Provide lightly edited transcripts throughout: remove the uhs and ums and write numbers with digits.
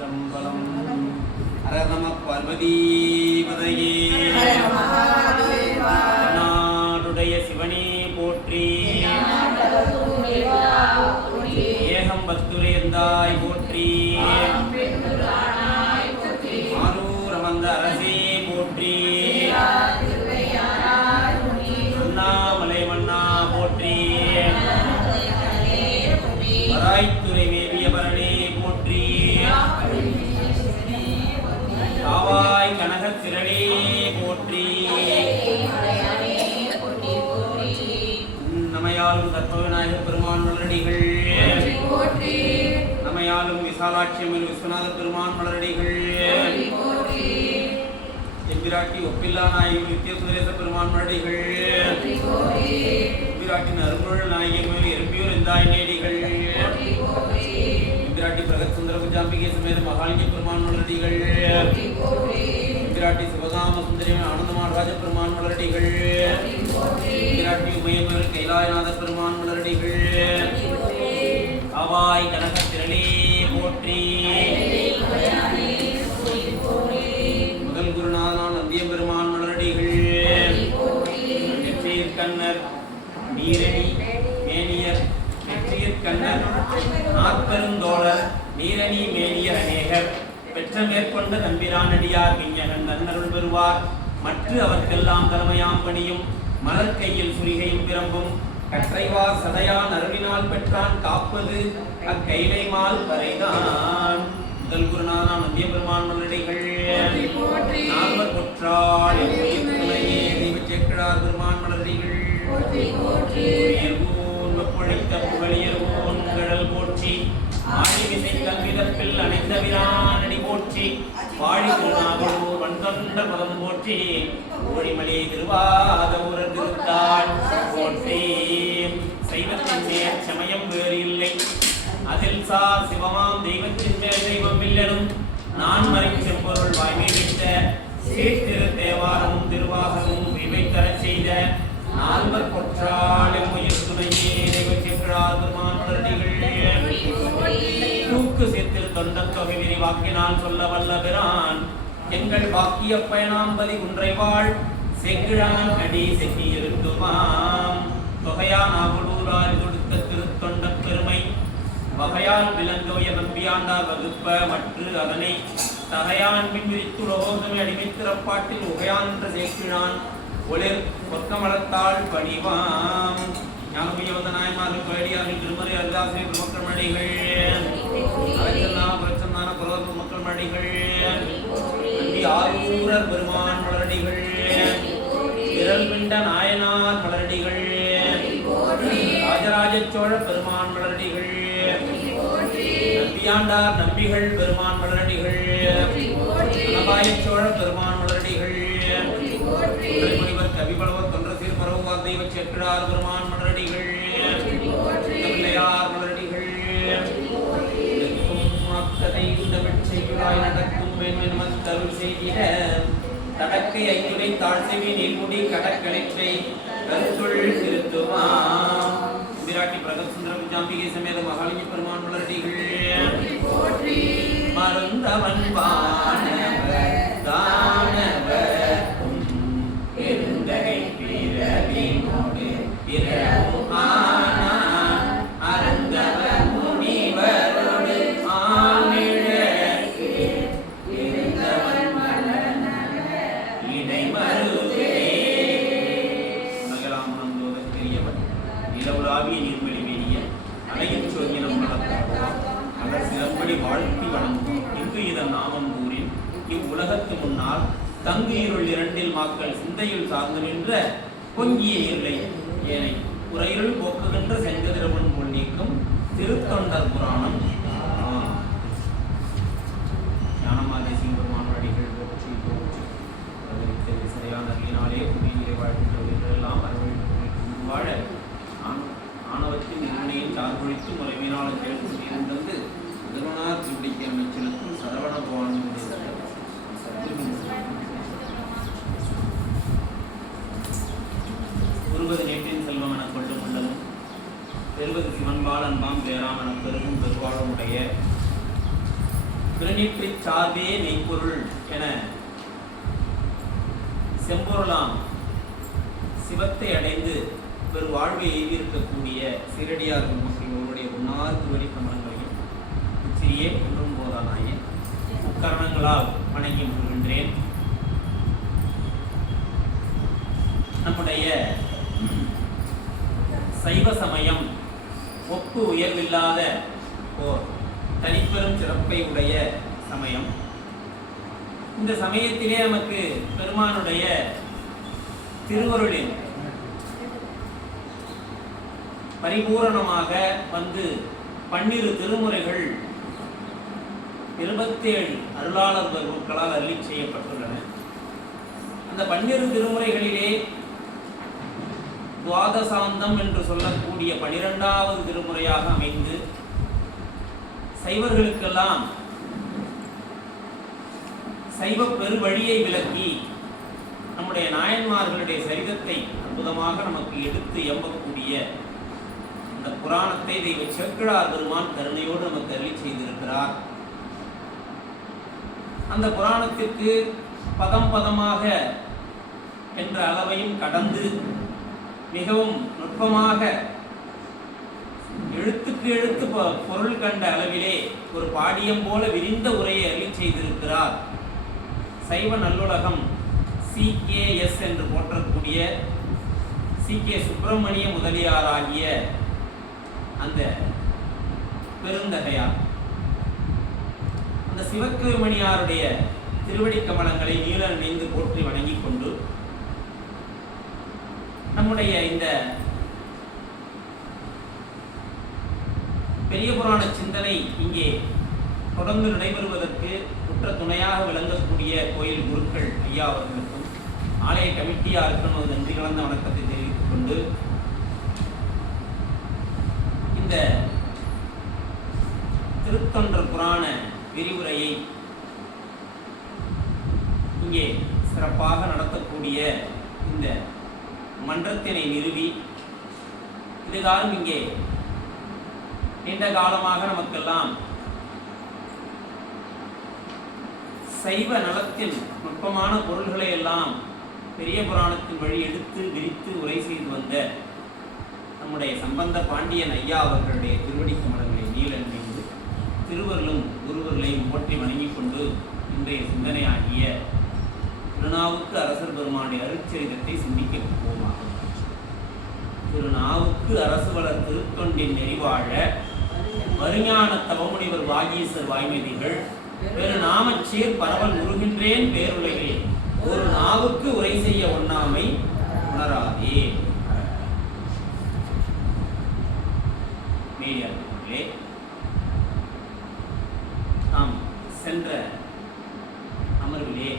திருச்சிற்றம்பலம். ஹர நம பார்வதீபதையே. நாடுடைய சிவனே போற்றி. ஏகம்பத்துரையந்தாய் போற்றி. ஆரூர் அமர்ந்த அரசே போற்றி. அண்ணாமலை மன்னா போற்றி. வராய்த்துறை வேவிய பரணே போற்றி. காவாய் கனகத் திரளே போற்றி. நமையாலும் கற்ப விநாயகர் பெருமான் மலரடிகள். நமையாலும் விசாலாட்சி விஸ்வநாத பெருமான் மலரடிகள். எம்பிராட்டி ஒப்பில்லா நாயகி நித்திய சுந்தரேச பெருமான் மலரடிகள். எம்பிராட்டின் அருள்மொழி நாயகி எறும்பியூர் எந்தாய் நேடிகள். எம்பிராட்டி பிரகத் சுந்தர குஜாம்பிகை சமேத மகாலிங்க பெருமான் மலரடிகள். எம்பிராட்டி சிவகாம சுந்தரி ஆனந்தமான் ராஜ பெருமான் மலரடிகள். எம்பிராட்டி உமையமர் கைலாயநாத பெருமான் மலரடிகள். அவாய் கனகத் திரளே போற்றி. முதல் குருநாதனான் நந்தியம் பெருமான் மலரடிகள். நெற்றியிற் கண்ணர் நீரணி மேனியர். நெற்றியிற் கண்ணர் நாற்பெருந்தோழர் நீரணி மேனியர் அநேகர். பெற்ற மேற்கொண்ட நம்பிரானடியார் விஞ்ஞகன் நன்னருள் பெறுவார். மற்ற அவர்க்கெல்லாம் தலைமையாம் பணியும் மலர் கையில் சுரிகையும் பிரம்பும். கற்றைவார் சதையான் அருளினால் பெற்றான் காப்பது அக்கைலை மால் வரைதான். முதல் குருநாதனாம் நந்திய பெருமான் மலரடிகள். நால்வர் கொற்றாள் தெய்வச்சேக்கிழார் பெருமான் மலரடிகள். வெப்பொழித்த புகழியர்வோன் கழல் போற்றி. ஆழி விசை கல்விதப்பில் அணைந்த விரானடி போற்றி. வாழி திருநாவலூர் வன்தொண்ட பதம் போற்றி. ஒளிமலையை திருவாத ஊரர் திருத்தாள் போற்றி. சைவத்தின் மேல் சமயம் வேறு இல்லை. அதில் சார் சிவமாம் தெய்வத்தின் மேல் தெய்வம் இல்லனும். நான் மறை செம்பொருள் வாய்மை வைத்த சீர்திரு தேவாரமும் திருவாசகமும் இவை தரச் செய்த நால்வர் கொற்றாளும் உயிர் துணையே தெய்வச்சேக்கிழார் பெருமான் மலரடிகள். தூக்கு சேர்த்து தொண்டத் தொகை விரிவாக்கினால் சொல்ல வல்ல பிரான். எங்கள் வாக்கிய பயனாம்பதி குன்றைவாள் செக்கிழான் அடி செக்கி இருக்குமாம். தொகையா நாவலூராரி கொடுத்த திருத்தொண்ட பெருமை வகையால் விளங்கோய நம்பியாண்டா வகுப்ப மற்று அதனை தகையான் பின்விரித்து ரோகமே அடிமை திறப்பாட்டில் உகையான்ற சேக்கிழான் ஒளிர் பொற்கமலத்தாள் பணிவாம். ஞானபுய வந்த நாயன்மார்கள் கோயடியார்கள் திருமறை அருதாசை மக்கள் மடிகள். அரச்சன்னா பிரச்சன்னான புரவ மக்கள் மடிகள். நம்பி ஆரூரர் பெருமான் மலரடிகள். விரல் விண்ட நாயனார் மலரடிகள். ராஜராஜ சோழ பெருமான் மலரடிகள். நம்பியாண்டார் நம்பிகள் பெருமான் மலரடிகள். அனபாய சோழ பெருமான் மலரடிகள். முனிவர் கவிபலவர் தொன்றசீர் பரவுவார் தெய்வச்சேக்கிழார் பெருமான் மலரடிகள். பிள்ளையார் மலரடிகள். நடக்கும் தருள் செய்கிற தடக்கை ஐயுடை தாழ்செவி நீள்முடி கடற்களைற்றை கருத்துள் திருத்துவாம். விராட்டி பிரகத் சுந்தர குஜாம்பிகை சமேத மகாலிங்க பெருமான் மலரடிகள். மருந்தவன் வானவர் தானவர் பெருந்தகை பிறவினோடு பிறவும் ஆனான். அருந்தவர் முனிவரோடு ஆமிழற்கு இருந்தவன் இடை மருதே. மகளாம் நந்தோதர் பெரியவன் நிலவுலாவிய நீர்மொழி வேணிய அலையின் சோதியம் வளர்த்தாடுவான். அவர் சிலம்படி வாழ்த்தி வணங்கும் இங்கு இதன் நாமம் கூறின். இவ்வுலகத்து முன்னால் தங்கு இருள் இரண்டில் மாக்கள் சிந்தையில் சார்ந்து நின்ற பொங்கிய இருளை ஏனை உரையுள் போக்குகின்ற செங்கதிரவன் போல் நீக்கும் திருத்தொண்டர் புராணம். ஞானமாதேசிங் பெருமான் அடிகள் போற்றி போற்றி. சரியான அருளினாலே குடியிலே வாழ்கின்றவர்களெல்லாம் அருள் வாழ ஆணவத்தின் இருணையின் சார்பொழித்து முறைமையினால் கேட்டு தீர்ந்தது முதல்வனார் திருடிக்கு அமைச்சலுக்கும் சரவண பவானி ஒருவது நேற்றின் செல்வம் என கொள்ளும் உள்ளதும் பெறுவது சிவன்பால் அன்பாம் பேராம் என பெருகும் பெருவாழும் திருநீற்றிச் சார்பே மெய்ப்பொருள் என செம்பொருளாம் சிவத்தை அடைந்து ஒரு வாழ்வை எய்தியிருக்கக்கூடிய சீரடியார் மக்களுடைய உன்னார் திருவடி கமலங்களையும் உச்சிரியே என்றும் போதானாயே முக்கரணங்களால் வணங்கி முழுகின்றேன். நம்முடைய சைவ சமயம் ஒப்பு உயர்வில்லாத ஓர் தனிப்பெரும் சிறப்பை உடைய சமயம். இந்த சமயத்திலே நமக்கு பெருமானுடைய திருவருளின் பரிபூரணமாக வந்து 12 திருமுறைகள் 27 அருளாளர் பெருமக்களால் அருளி செய்யப்பட்டுள்ளன. அந்த 12 திருமுறைகளிலே துவாதசாந்தம் என்று சொல்லக்கூடிய 12வது திருமுறையாக அமைந்து சைவர்களுக்கெல்லாம் சைவ பெருவழியை விளக்கி நம்முடைய நாயன்மார்களுடைய சரிதத்தை அற்புதமாக நமக்கு எடுத்து எம்பக்கூடிய அந்த புராணத்தை தெய்வ சேக்கிழார் பெருமான் கருணையோடு நமக்கு அருளி செய்திருக்கிறார். அந்த புராணத்திற்கு பதம் பதமாக என்ற அளவையும் கடந்து மிகவும் நுட்பமாக எழுத்துக்கு எழுத்து பொருள் கண்ட அளவிலே ஒரு பாடியம் போல விரிந்த உரையை அருளி செய்திருக்கிறார். சைவ நல்லுலகம் CKS என்று போற்றக்கூடிய CK சுப்பிரமணிய முதலியார் ஆகிய அந்த பெருந்தகையார். அந்த சிவக்குமணியாருடைய திருவடி கமலங்களை நீல நினைந்து போற்றி வணங்கிக் கொண்டு நம்முடைய இந்த பெரிய புராண சிந்தனை இங்கே தொடர்ந்து நடைபெறுவதற்கு குற்ற துணையாக விளங்கக்கூடிய கோயில் குருக்கள் ஐயா அவர்களுக்கும் ஆலய கமிட்டியாருக்கும் நன்றி கலந்த வணக்கத்தை தெரிவித்துக் கொண்டு இந்த திருத்தொண்டர் புராண விரிவுரையை இங்கே சிறப்பாக நடத்தக்கூடிய இந்த மன்றத்தினை நிறுவி இதுகாலம் இங்கே நீண்ட காலமாக நமக்கெல்லாம் சைவ நலத்தின் நுட்பமான பொருள்களை எல்லாம் பெரிய புராணத்தின் வழி எடுத்து விரித்து உரை செய்து வந்த நம்முடைய சம்பந்த பாண்டியன் ஐயா அவர்களுடைய திருவடி கமலங்களை நீல நினைந்து திருவருளும் குருவர்களையும் போற்றி வணங்கிக் கொண்டு இன்றைய சிந்தனையாகிய திருநாவுக்கு அரசர் பெருமானுடைய அருட்சரிதத்தை சிந்திக்க போவோமாக. திருநாவுக்கு அரசு வளர் திருத்தொண்டின் நெறிவாழ வருஞான தவமுனிவர் வாகீசர் வாய்மதிகள் பெரு நாமச்சீர் பரவல் உருகின்றேன் பேருலகில் ஒரு நாவுக்கு உரை செய்ய ஒண்ணாமை உணராதே. மேலே நாம் சென்ற அமர்விலே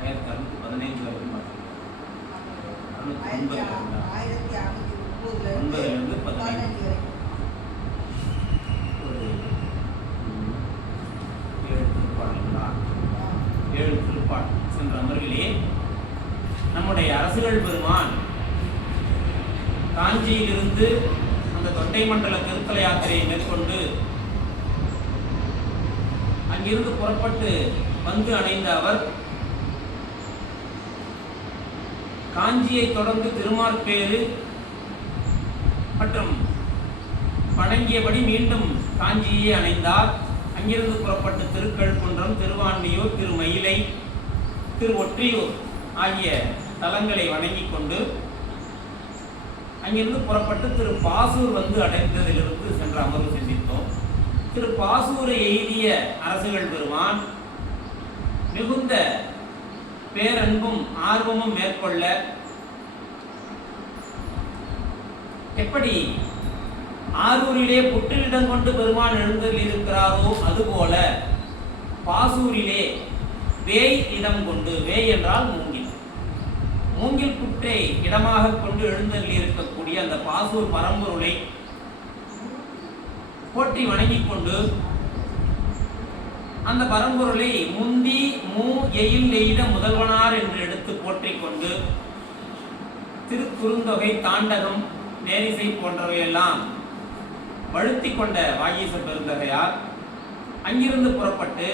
1615 வரைக்கும் ஏழு திருப்பாடல் சென்ற அமர்விலே நம்முடைய அரசுகள் பெருமான் காஞ்சியிலிருந்து அந்த தொட்டை மண்டல திருத்தல யாத்திரையை மேற்கொண்டு அங்கிருந்து புறப்பட்டு வந்து அடைந்த அவர் காஞ்சியை தொடர்ந்து திருமார்பேறு மற்றும் வணங்கியபடி மீண்டும் காஞ்சியை அடைந்தார். அங்கிருந்து புறப்பட்டு திருக்கழுக்குன்றம், திருவான்மியூர், திருமயிலை, திருவொற்றியூர் ஆகிய தலங்களை வணங்கிக் கொண்டு அங்கிருந்து புறப்பட்டு திருப்பாசூர் வந்து அடைந்ததிலிருந்து சென்ற அமர்வு சிந்தித்தோம். திருப்பாசூரை எய்திய அரசுகள் பெருமான் மிகுந்த பேரன்பும் ஆர்வமும் மேற்கொள்ள எப்படி ஆரூரிலே புற்றிலிடம் கொண்டு பெருமான் எழுந்தல் இருக்கிறாரோ அதுபோல பாசூரிலே வேய் இடம் கொண்டு, வேய் என்றால் மூங்கில், மூங்கில் புற்றை இடமாக கொண்டு எழுந்தல் இருக்கக்கூடிய அந்த பாசூர் பரம்பொருளை போற்றி வணங்கிக் கொண்டு அந்த பரம்பொருளை முந்தி மூ எயில் எய்த முதல்வனார் என்று எடுத்து போற்றிக் கொண்டு திருக்குறுந்தொகை, தாண்டகம், நேரிசை போன்றவையெல்லாம் வழுத்தி கொண்ட வாகீச பெருந்தகையார் அங்கிருந்து புறப்பட்டு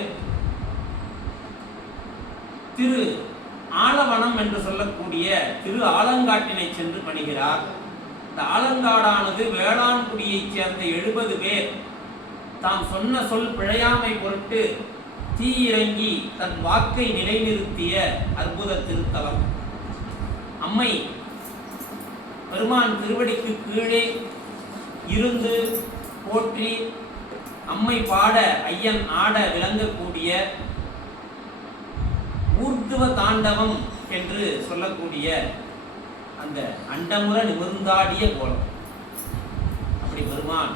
திரு ஆலவனம் என்று சொல்லக்கூடிய திரு ஆலங்காட்டினை சென்று பணிகிறார். இந்த ஆலங்காடானது வேளாண்குடியைச் சேர்ந்த 70 பேர் தாம் சொன்ன சொல் பிழையாமை பொருட்டு தீ இறங்கி தன் வாக்கை நிலைநிறுத்திய அற்புத திருத்தலம். அம்மை பெருமான் திருவடிக்கு கீழே இருந்து போற்றி அம்மை பாட ஐயன் ஆட விளங்கக்கூடிய ஊர்துவ தாண்டவம் என்று சொல்லக்கூடிய அந்த அண்டமுற நிமிர்ந்தாடிய கோலம். அப்படி பெருமான்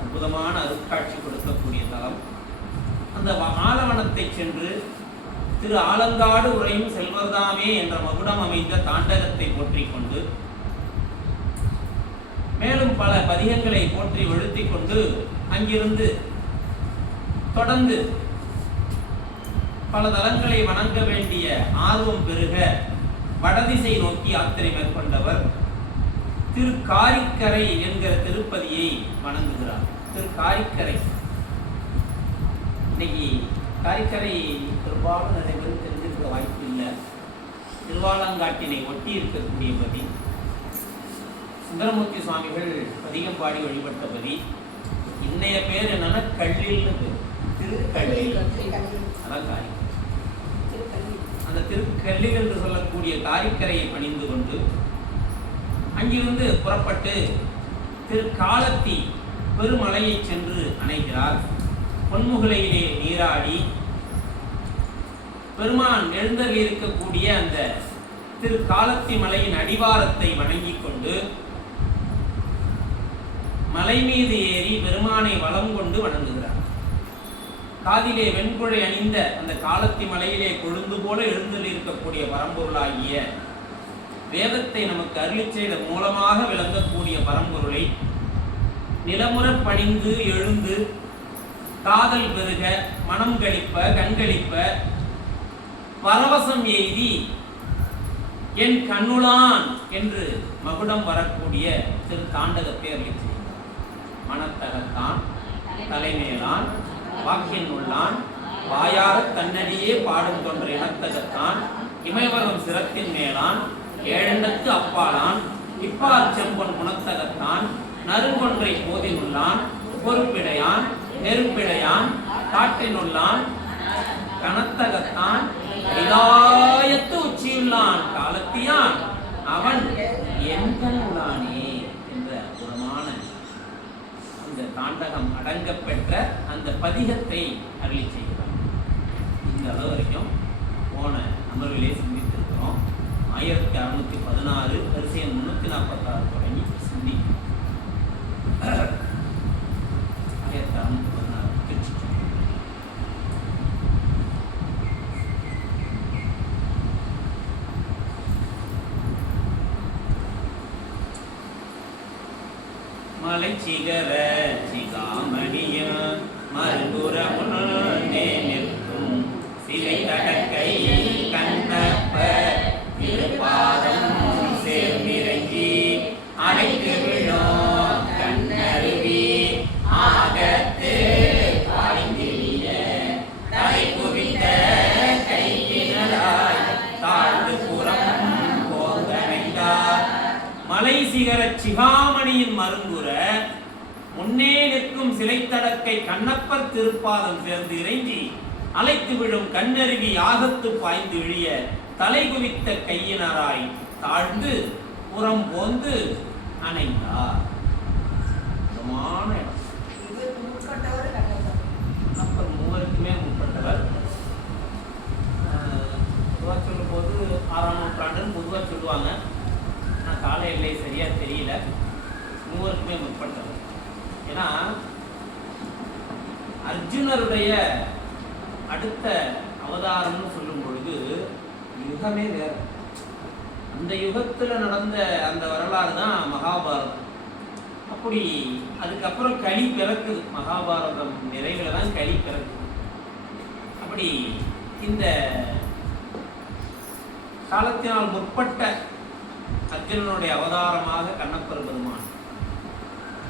அற்புதமான அருட்காட்சி கொடுக்கக்கூடிய தலம். அந்த ஆலவனத்தை சென்று திரு ஆலங்காடு உரையும் செல்வர்தாமே என்ற மகுடம் அமைந்த தாண்டகத்தை போற்றிக் கொண்டு மேலும் பல பதிகங்களை போற்றி வெளுத்தி கொண்டு அங்கிருந்து தொடர்ந்து பல தலங்களை வணங்க வேண்டிய ஆர்வம் பெருக வடதிசை நோக்கி யாத்திரை மேற்கொண்டவர் திரு காரிக்கரை என்கிற திருப்பதியை வணங்குகிறார். திரு காரிக்கரை, இன்னைக்கு காரிக்கரை பெரும்பாலும் நிறைய பேர் தெரிஞ்சிருக்க வாய்ப்பு இல்லை. திருவாலங்காட்டினை ஒட்டி இருக்கக்கூடிய பதி, சுந்தரமூர்த்தி சுவாமிகள் பதிகம் பாடி வழிபட்ட பதி. இன்னைய பேர் என்னன்னா கள்ளில்னு பேர், திருக்கள்ளில். அதான் காரி. அந்த திருக்கல்லில் என்று சொல்லக்கூடிய காரிக்கரையை பணிந்து கொண்டு அங்கிருந்து புறப்பட்டு திருக்காலத்தி பெருமலையை சென்று அணைகிறார். பொன்முகலையிலே நீராடி பெருமான் எழுந்தருளி இருக்கக்கூடிய அந்த திருக்காலத்தி மலையின் அடிவாரத்தை வணங்கிக் கொண்டு மலை மீது ஏறி பெருமானை வலம் கொண்டு வணங்குகிறார். காதிலே வெண்குழை அணிந்த அந்த காலத்தி மலையிலே கொழுந்து போல எழுந்தருளி இருக்கக்கூடிய பரம்பொருளாகிய வேதத்தை நமக்கு அருளி செய்த மூலமாக விளங்கக்கூடிய பரம்பொருளை நிலமுற பணிந்து எழுந்து காதல் பெருக மனம் களிப்ப கண்களிப்ப பரவசம் எய்தி என் கண்ணுளான் என்று மகுடம் வரக்கூடிய திரு தாண்டகத்தை அருளி செய்தார். மனத்தகத்தான் தலைமையிலான் வாக்கின் உள்ளான் வாயார தன்னடியே பாடும் தொன்ற இனத்தகத்தான் இமைவகம் சிரத்தின் மேலான் ஏழெண்டத்து அப்பாலான் இப்பால் செம்பொன் குணத்தகத்தான் நறுங்கொன்றை போதினுள்ளான் பொறுப்பிடையான் நெருப்பிடையான் காட்டினுள்ளான் கனத்தகத்தான் இலாயத்து உச்சியுள்ளான் காலத்தியான் அவன் எந்தன் உளானே என்ற புறமான அந்த தாண்டகம் அடங்க பெற்ற அந்த பதிகத்தை அருளி செய்கிறார். இந்த அளவு வரைக்கும் போன அமர்விலே சிந்தித்திருக்கிறோம். 1616 வரிசை 346 தொடங்கி சிந்தி 1616 திருச்சி. மலை சிகர சிகாமணிய மருங்குற முன்னே நிற்கும் சிலை தடக்கை கண்ணப்ப திருப்பாதம் சேர்ந்திறங்கி அடைத்து விழும் கண்ணருவி ஆகத்து பாய்ந்திய தலை குவித்த கையினராய் தாழ்ந்து புறம் போந்தனைந்தார். மலை சிகர சிகாமணியின் மருங்குற முன்னே நிற்கும் சிலைத்தடக்கை கண்ணப்பர் திருப்பாதம் சேர்ந்து இறங்கி அலைத்து விழும் கண்ணருவி யாகத்து பாய்ந்து இழிய தலை குவித்த கையினராய் தாழ்ந்து புறம் போந்து அணைந்தார். கண்ணப்பர் மூவருக்குமே முற்பட்டவர். பொதுவாக சொல்லும் போது 6ஆம் நூற்றாண்டுன்னு பொதுவாக சொல்லுவாங்க. ஆனால் கால எல்லை சரியா தெரியல. மூவருக்குமே முற்பட்டவர். ஏன்னா அர்ஜுனருடைய அடுத்த அவதாரம்னு சொல்லும் பொழுது யுகமே வேற. அந்த யுகத்தில் நடந்த அந்த வரலாறு தான் மகாபாரதம். அப்படி அதுக்கப்புறம் களி பிறக்குது. மகாபாரதம் நிறைவில் தான் களி பிறக்குது. அப்படி இந்த காலத்தினால் முற்பட்ட அர்ஜுனனுடைய அவதாரமாக கண்ணப்பர் பெருமான்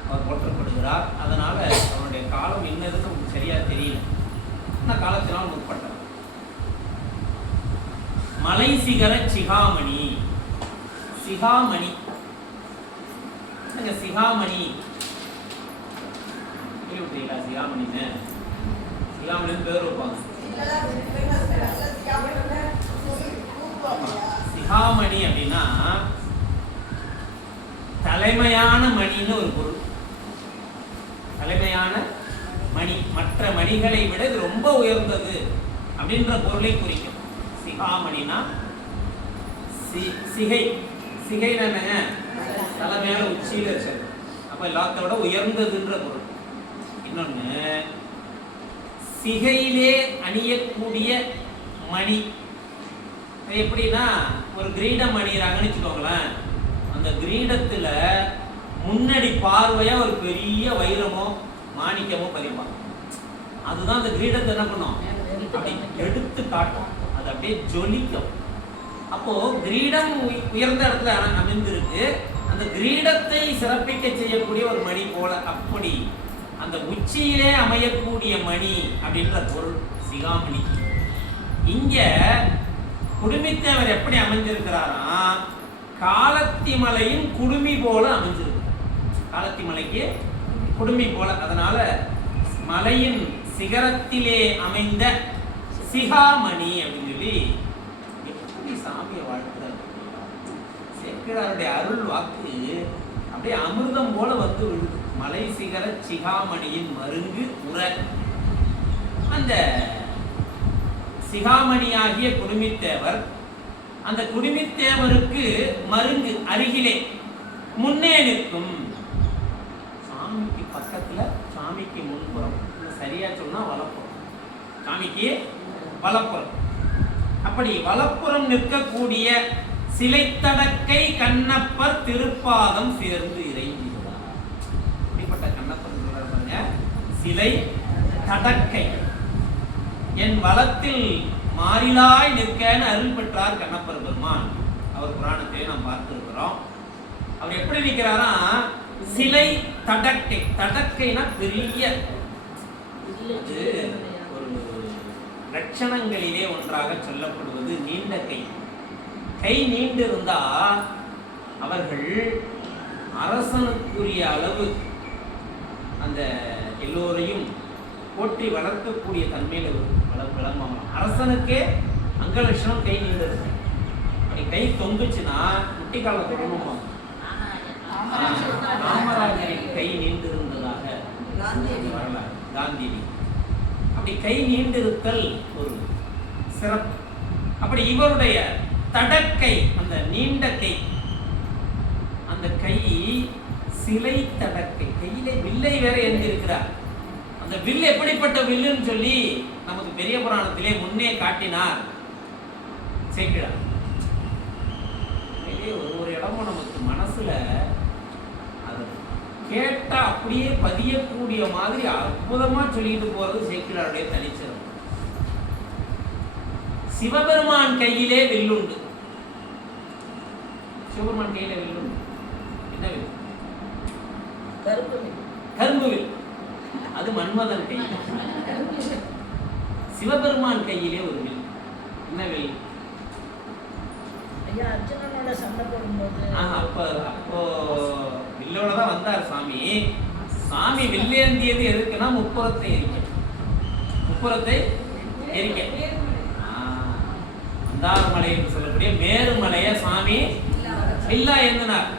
அவர் போற்றப்படுகிறார். சொன்ன காலத்தினால் முற்பட்டவர். மலை சிகர சிகாமணி. சிகாமணி சிகாமணி புரியுங்களா? சிகாமணின்னு சிகாமணின்னு பேர் வைப்பாங்க. சிகாமணி அப்படின்னா தலைமையான மணின்னு ஒரு பொருள். தலைமையான மணி, மற்ற மணிகளை விட இது ரொம்ப உயர்ந்தது அப்படின்ற பொருளை குறிக்கும். சிகாமணினா சிகை. சிகை என்னங்க? தலைமையான உச்சியில இருக்கிறது. அப்ப எல்லாத்த விட உயர்ந்ததுன்ற பொருள். இன்னொன்னு சிகையிலே அணியக்கூடிய மணி. எப்படின்னா ஒரு கிரீடம் அணிகிறாங்கன்னு வச்சுக்கோங்களேன். அந்த கிரீடத்துல முன்னாடி பார்வையா ஒரு பெரிய வைரமோ மாணிக்கமோ பதிப்பாங்க. அதுதான் அந்த கிரீடத்தை என்ன பண்ணும்? அப்படி எடுத்து காட்டும். அது அப்படியே ஜொலிக்கும். அப்போ கிரீடம் உயர்ந்த இடத்துல அமைந்திருக்கு. அந்த கிரீடத்தை சிறப்பிக்க செய்யக்கூடிய ஒரு மணி போல. அப்படி அந்த உச்சியிலே அமையக்கூடிய மணி அப்படின்ற பொருள் சிகாமணி. இங்க குடுமித்தேவர் எப்படி அமைஞ்சிருக்கிறாராம்? காலத்தி மலையின் குடுமி போல அமைஞ்சிருக்கு. காலத்தி மலைக்கு குடுமி போல. அதனால மலையின் சிகரத்திலே அமைந்த சிகாமணி அப்படின்னு சொல்லி எப்படி சாமியை வாழ்க்கிறார். சேக்கிழாருடைய அருள் வாக்கு அப்படியே அமிர்தம் போல வந்து விழுது. மலை சிகர சிகாமணியின் மருங்கு உர. அந்த சிகாமணியாகிய குடுமித்தேவர், அந்த குடுமித்தேவருக்கு மருங்கு அருகிலே முன்னே நிற்கும். சாமிக்கு பக்கத்துல, சாமிக்கு முன்புறம், சரியா சொன்னா வலப்புறம், சாமிக்கு வலப்புறம். அப்படி வலப்புறம் நிற்கக்கூடிய சிலைத்தடக்கை கண்ணப்பர் திருப்பாதம் சேர்ந்து இறைஞ்சிருந்தார். அப்படிப்பட்ட கண்ணப்பர் சொல்றாங்க, சிலை தடக்கை என் வலத்தில் மாறிலாய் நிற்கன்னு அருள் பெற்றார் கண்ணப்பர் பெருமான். அவர் புராணத்திலே நாம் பார்த்திருக்கிறோம். அவர் எப்படி நிற்கிறாரா? சிலை தடக்கை. தடக்கைனா பெரிய ஒரு லட்சணங்களிலே ஒன்றாக சொல்லப்படுவது நீண்ட கை. கை நீண்டு இருந்தா அவர்கள் அரசனுக்குரிய அளவு அந்த எல்லோரையும் போற்றி வளர்க்கக்கூடிய தன்மையில் விளங்குவாங்க. அரசனுக்கே அங்க லட்சணம் கை நீண்டு இருக்கும். அப்படி கை தொங்குச்சுன்னா முட்டி கால தொடங்குமா? ராமராஜரின் கை நீண்டு இருந்ததாக வரலாறு. காந்திஜி அப்படி கை நீண்டிருத்தல் ஒரு சிறப்பு. அப்படி இவருடைய தடக்கை, அந்த நீண்ட கை, அந்த கை சிலை தடக்கை. கையிலே வில்லை வேற எழுந்திருக்கிறார். அந்த வில் எப்படிப்பட்ட வில்லுன்னு சொல்லி நமக்கு பெரிய புராணத்திலே முன்னே காட்டினார் சேக்கிழார். ஒரு இடமும் நமக்கு மனசுல அது கேட்டா அப்படியே பதியக்கூடிய மாதிரி அற்புதமா சொல்லிட்டு போறது சேக்கிழாருடைய தனிச்சிறப்பு. சிவபெருமான் கையிலே வில்லுண்டு. சிவபெருமான் கையில வில்லுண்டு. என்ன வில்? கரும்பு வில். அது மன்மதன் கை. சிவபெருமான் கையிலே ஒரு வில். என்ன வில்? அப்போ வில்லோடதான் வந்தார் சாமி. சாமி வில்லேந்தியது எதுக்குன்னா முப்புறத்தை எரிக்க. முப்புறத்தை எரிக்க. மந்தாரமலை என்று சொல்லக்கூடிய மேருமலைய சாமி வில்லா ஏந்தினார்.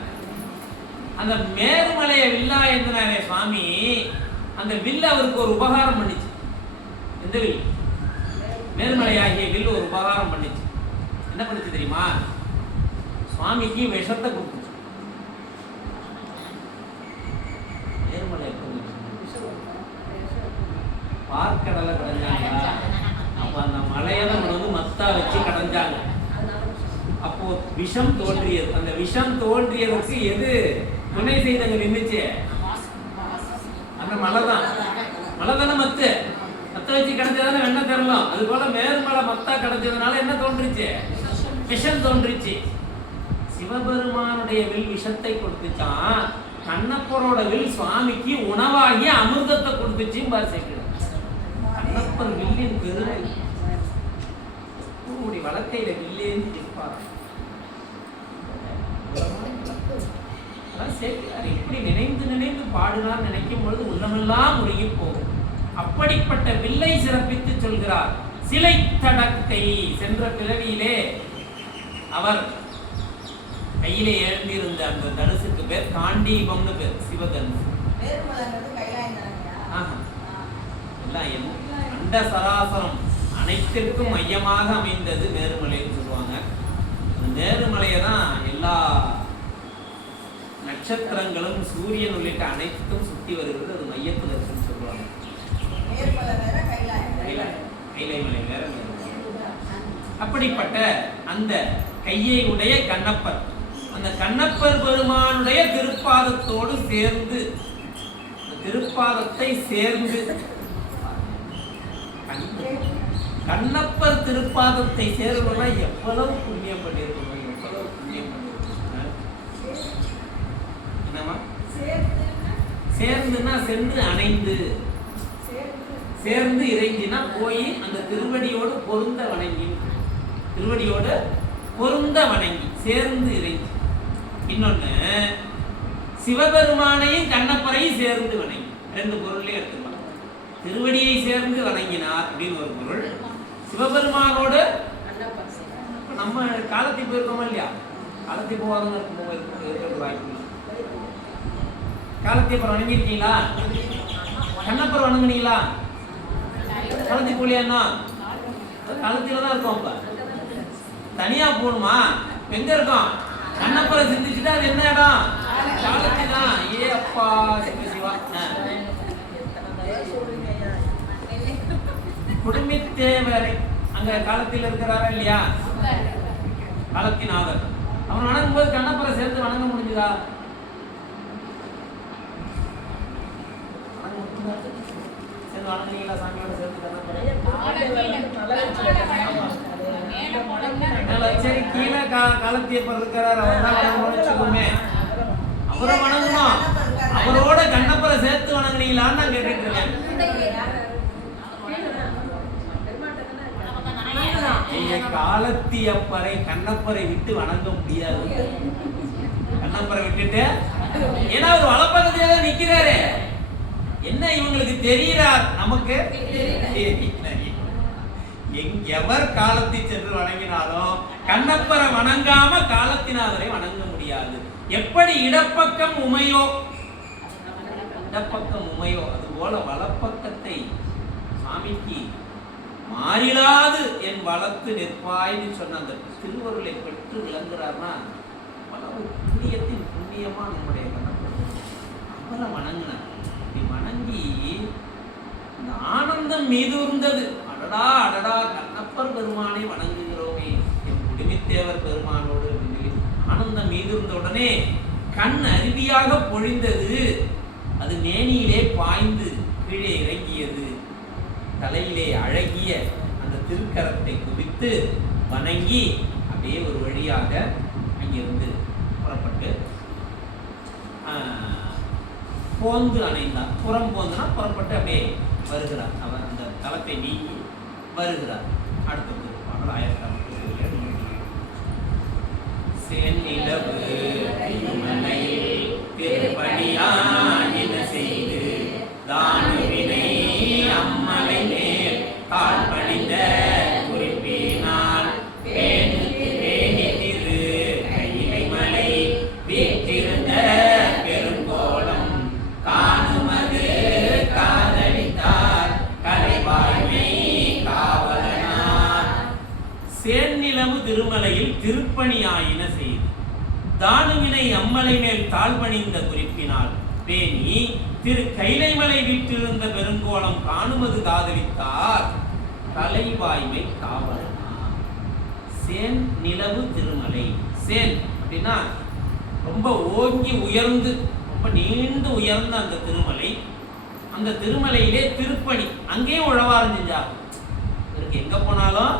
அந்த மேருமலைய வில்லா ஏந்தினாரே சுவாமி, அந்த வில் அவருக்கு ஒரு உபகாரம் பண்ணிச்சு. எந்த வில்? மேருமலையாகிய வில் ஒரு உபகாரம் பண்ணிச்சு. என்ன பண்ணிச்சு தெரியுமா? சுவாமிக்கு விஷத்தை கொடுத்துச்சு. மேருமலை பார்க்கடலை கடைஞ்சாங்க. அப்ப அந்த மலையெல்லாம் வந்து மத்தா வச்சு கடைஞ்சாங்க. அப்போ விஷம் தோன்றியது. அந்த விஷம் தோன்றியதற்கு எது துணை செய்தங்க நின்றுச்சு? அந்த மலை தான். மலை தானே மத்து. மத்த வச்சு கிடைச்சதானே வெண்ணெய் தரலாம். அது போல மேருமலை மத்தா கிடைச்சதுனால என்ன தோன்றுச்சு? விஷம் தோன்றுச்சு. சிவபெருமானுடைய வில் விஷத்தை கொடுத்துச்சான். கண்ணப்பரோட வில் சுவாமிக்கு உணவாகி அமிர்தத்தை கொடுத்துச்சு. கண்ணப்பர் வில்லின் பெருமை. உங்களுடைய வழக்கையில வில்லேந்து நிற்பார். இப்படி நினைந்து நினைந்து பாடுனார். நினைக்கும் பொழுது உள்ளமெல்லாம் முழுகி போகும். அப்படிப்பட்ட வில்லை சிறப்பித்து சொல்கிறார். சிலை தடக்கை. சென்ற பிறவியிலே அவர் கையிலே எழுந்திருந்த அந்த தனுசுக்கு பேர் காண்டீபம்னு பேர். சிவதனுசு. அண்ட சராசரம் அனைத்திற்கும் மையமாக அமைந்தது நேருமலைன்னு சொல்லுவாங்க. நேருமலையை தான் எல்லா நட்சத்திரங்களும் சூரியன் உள்ளிட்ட அனைத்தும் சுத்தி வருகிறது. அது மையத்தில் இருக்குன்னு சொல்லுவாங்க. கைலை மலை வேற. அப்படிப்பட்ட அந்த கையை உடைய கண்ணப்பர், அந்த கண்ணப்பர் பெருமானுடைய திருப்பாதத்தோடு சேர்ந்து, திருப்பாதத்தை சேர்ந்து, கண்ணப்பர் திருப்பாதத்தை சேர்வனா எவ்வளவு புண்ணியம் பண்ணியிருக்கணும், எவ்வளவு புண்ணியம் பண்ணியிருக்கணும். என்னமா சேர்ந்துன்னா சென்று அணைந்து, சேர்ந்து இறைஞ்சினா போய் அந்த திருவடியோடு பொருந்த வணங்கி, திருவடியோடு பொருந்த வணங்கி சேர்ந்து இறைஞ்சி. இன்னொன்னு சிவபெருமானையும் கண்ணப்பரையும் சேர்ந்து வணங்கி. ரெண்டு பொருளையும் எடுத்துக்கலாம். திருவடியை சேர்ந்து வணங்கினார் அப்படின்னு ஒரு பொருள். சிவபெருமானோடு நம்ம காலத்தை போயிருக்கோமா இல்லையா? காலத்தை போவாங்க இருக்கிறது வாய்ப்பு. காலத்தை அப்புறம் வணங்கிருக்கீங்களா? கண்ணப்பர் வணங்குனீங்களா? காலத்தி போலியாண்ணா? காலத்தில தான் இருக்கோம். இப்ப தனியா போகணுமா? எங்க இருக்கோம்? கண்ணப்பரை சிந்திச்சுட்டா அது என்ன இடம்? காலத்தி தான். ஏ அப்பா சிவ சிவா. குடும்பத்தேவரை அங்க காலத்தில் இருக்கிறாரா இல்லையா? காலத்தினாதர். அவன் வணங்கும் போது கண்ணப்பரை சேர்த்து வணங்க முடிஞ்சுதா? சேர்ந்து வணங்குனீங்களா? சாமியோட சேர்த்து கண்ணப்பரை? சரி, கீழே காலத்தியப்பர் இருக்கிறார், அவர் தான் வச்சுக்கோமே. அவரை வணங்கணும். அவரோட கண்ணப்பரை சேர்த்து வணங்குனீங்களான்னு நான் கேட்டுட்டு இருக்கேன். காலத்தியப்பரை கண்ணப்பரை விட்டு வணங்க முடியாது. கண்ணப்பரை விட்டுட்டு, ஏன்னா ஒரு வலப்பக்கத்திலே தான் நிக்கிறாரு. என்ன இவங்களுக்கு தெரிகிறார், நமக்கு எவர் காலத்தை சென்று வணங்கினாலும் கண்ணப்பரை வணங்காம காலத்தினாதரை வணங்க முடியாது. எப்படி இடப்பக்கம் உமையோ, இடப்பக்கம் உமையோ, அதுபோல வலப்பக்கத்தை சாமிக்கு மாறிலாது என் வளர்த்து நிற்பாய்னு சொன்ன அந்த திருவருளை பெற்று விளங்குறார்னா அவ்வளவு புண்ணியத்தின் புண்ணியமா நம்முடைய கண்ணப்பர். அவரை வணங்கினார். இப்படி வணங்கி இந்த ஆனந்தம் மீது இருந்தது. அடடா அடடா, கண்ணப்பர் பெருமானை வணங்குகிறோமே என் குடுமித்தேவர் பெருமானோடு. ஆனந்தம் மீது இருந்த உடனே கண் அருவியாக பொழிந்தது. அது மேனியிலே பாய்ந்து கீழே இறங்கியது. தலையிலே அழகிய அந்த திருக்கரத்தை குவித்து வணங்கி அப்படியே ஒரு வழியாக அங்கிருந்து புறப்பட்டு போந்து அணைந்தார். புறம் போந்துனா புறப்பட்டு அப்படியே வருகிறார். அவர் அந்த தலத்தை நீங்கி வருகிறார். அடுத்த திருப்பாடல் 1000 செந்நிலவு திருப்பணியாயின செய்து தானுவினை அம்மலை மேல் கால் பணிந்த குறிப்பினால் பேணி திரு கையிலை மலை வீற்றிருந்த பெருங்கோலம் காணுமது காதலித்தார் கலைவாய்மை காவலனார். சேன்னிலவு திருமலையில் திருப்பணியாயின செய்து தானுவினை அம்மலை மேல் தாழ்பணிந்த குறிப்பினால் பேணி திரு கைலைமலை வீற்றிருந்த பெருங்கோலம் காணுமது காதலித்தார் கலைவாய்மை காவலனார். சேன் நிலவு திருமலை. சேன் அப்படின்னா ரொம்ப ஓங்கி உயர்ந்து, ரொம்ப நீண்டு உயர்ந்த அந்த திருமலை. அந்த திருமலையிலே திருப்பணி, அங்கேயும் உழவாரம் செஞ்சாங்க. இவருக்கு எங்க போனாலும்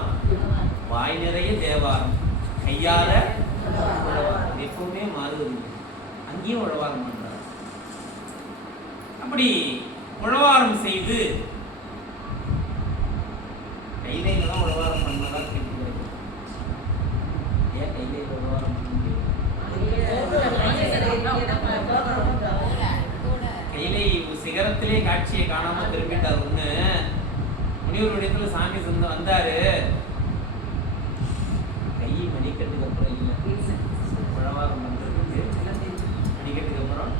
வாய் நிறைய தேவாரம், கையால எப்பவுமே மாறுவது. அங்கேயும் உழவாரம் பண்றார். அப்படி உழவாரம் செய்து சிகரத்திலே காட்சியை காணாம திரும்பிட்டார். ஒண்ணு முனிவர் இடத்துல சாமி வந்தாரு, கை மணிக்கட்டுக்கு அப்புறம் இல்லை, பழவாரம் வந்திருக்கு, மணிக்கட்டுக்கு அப்புறம்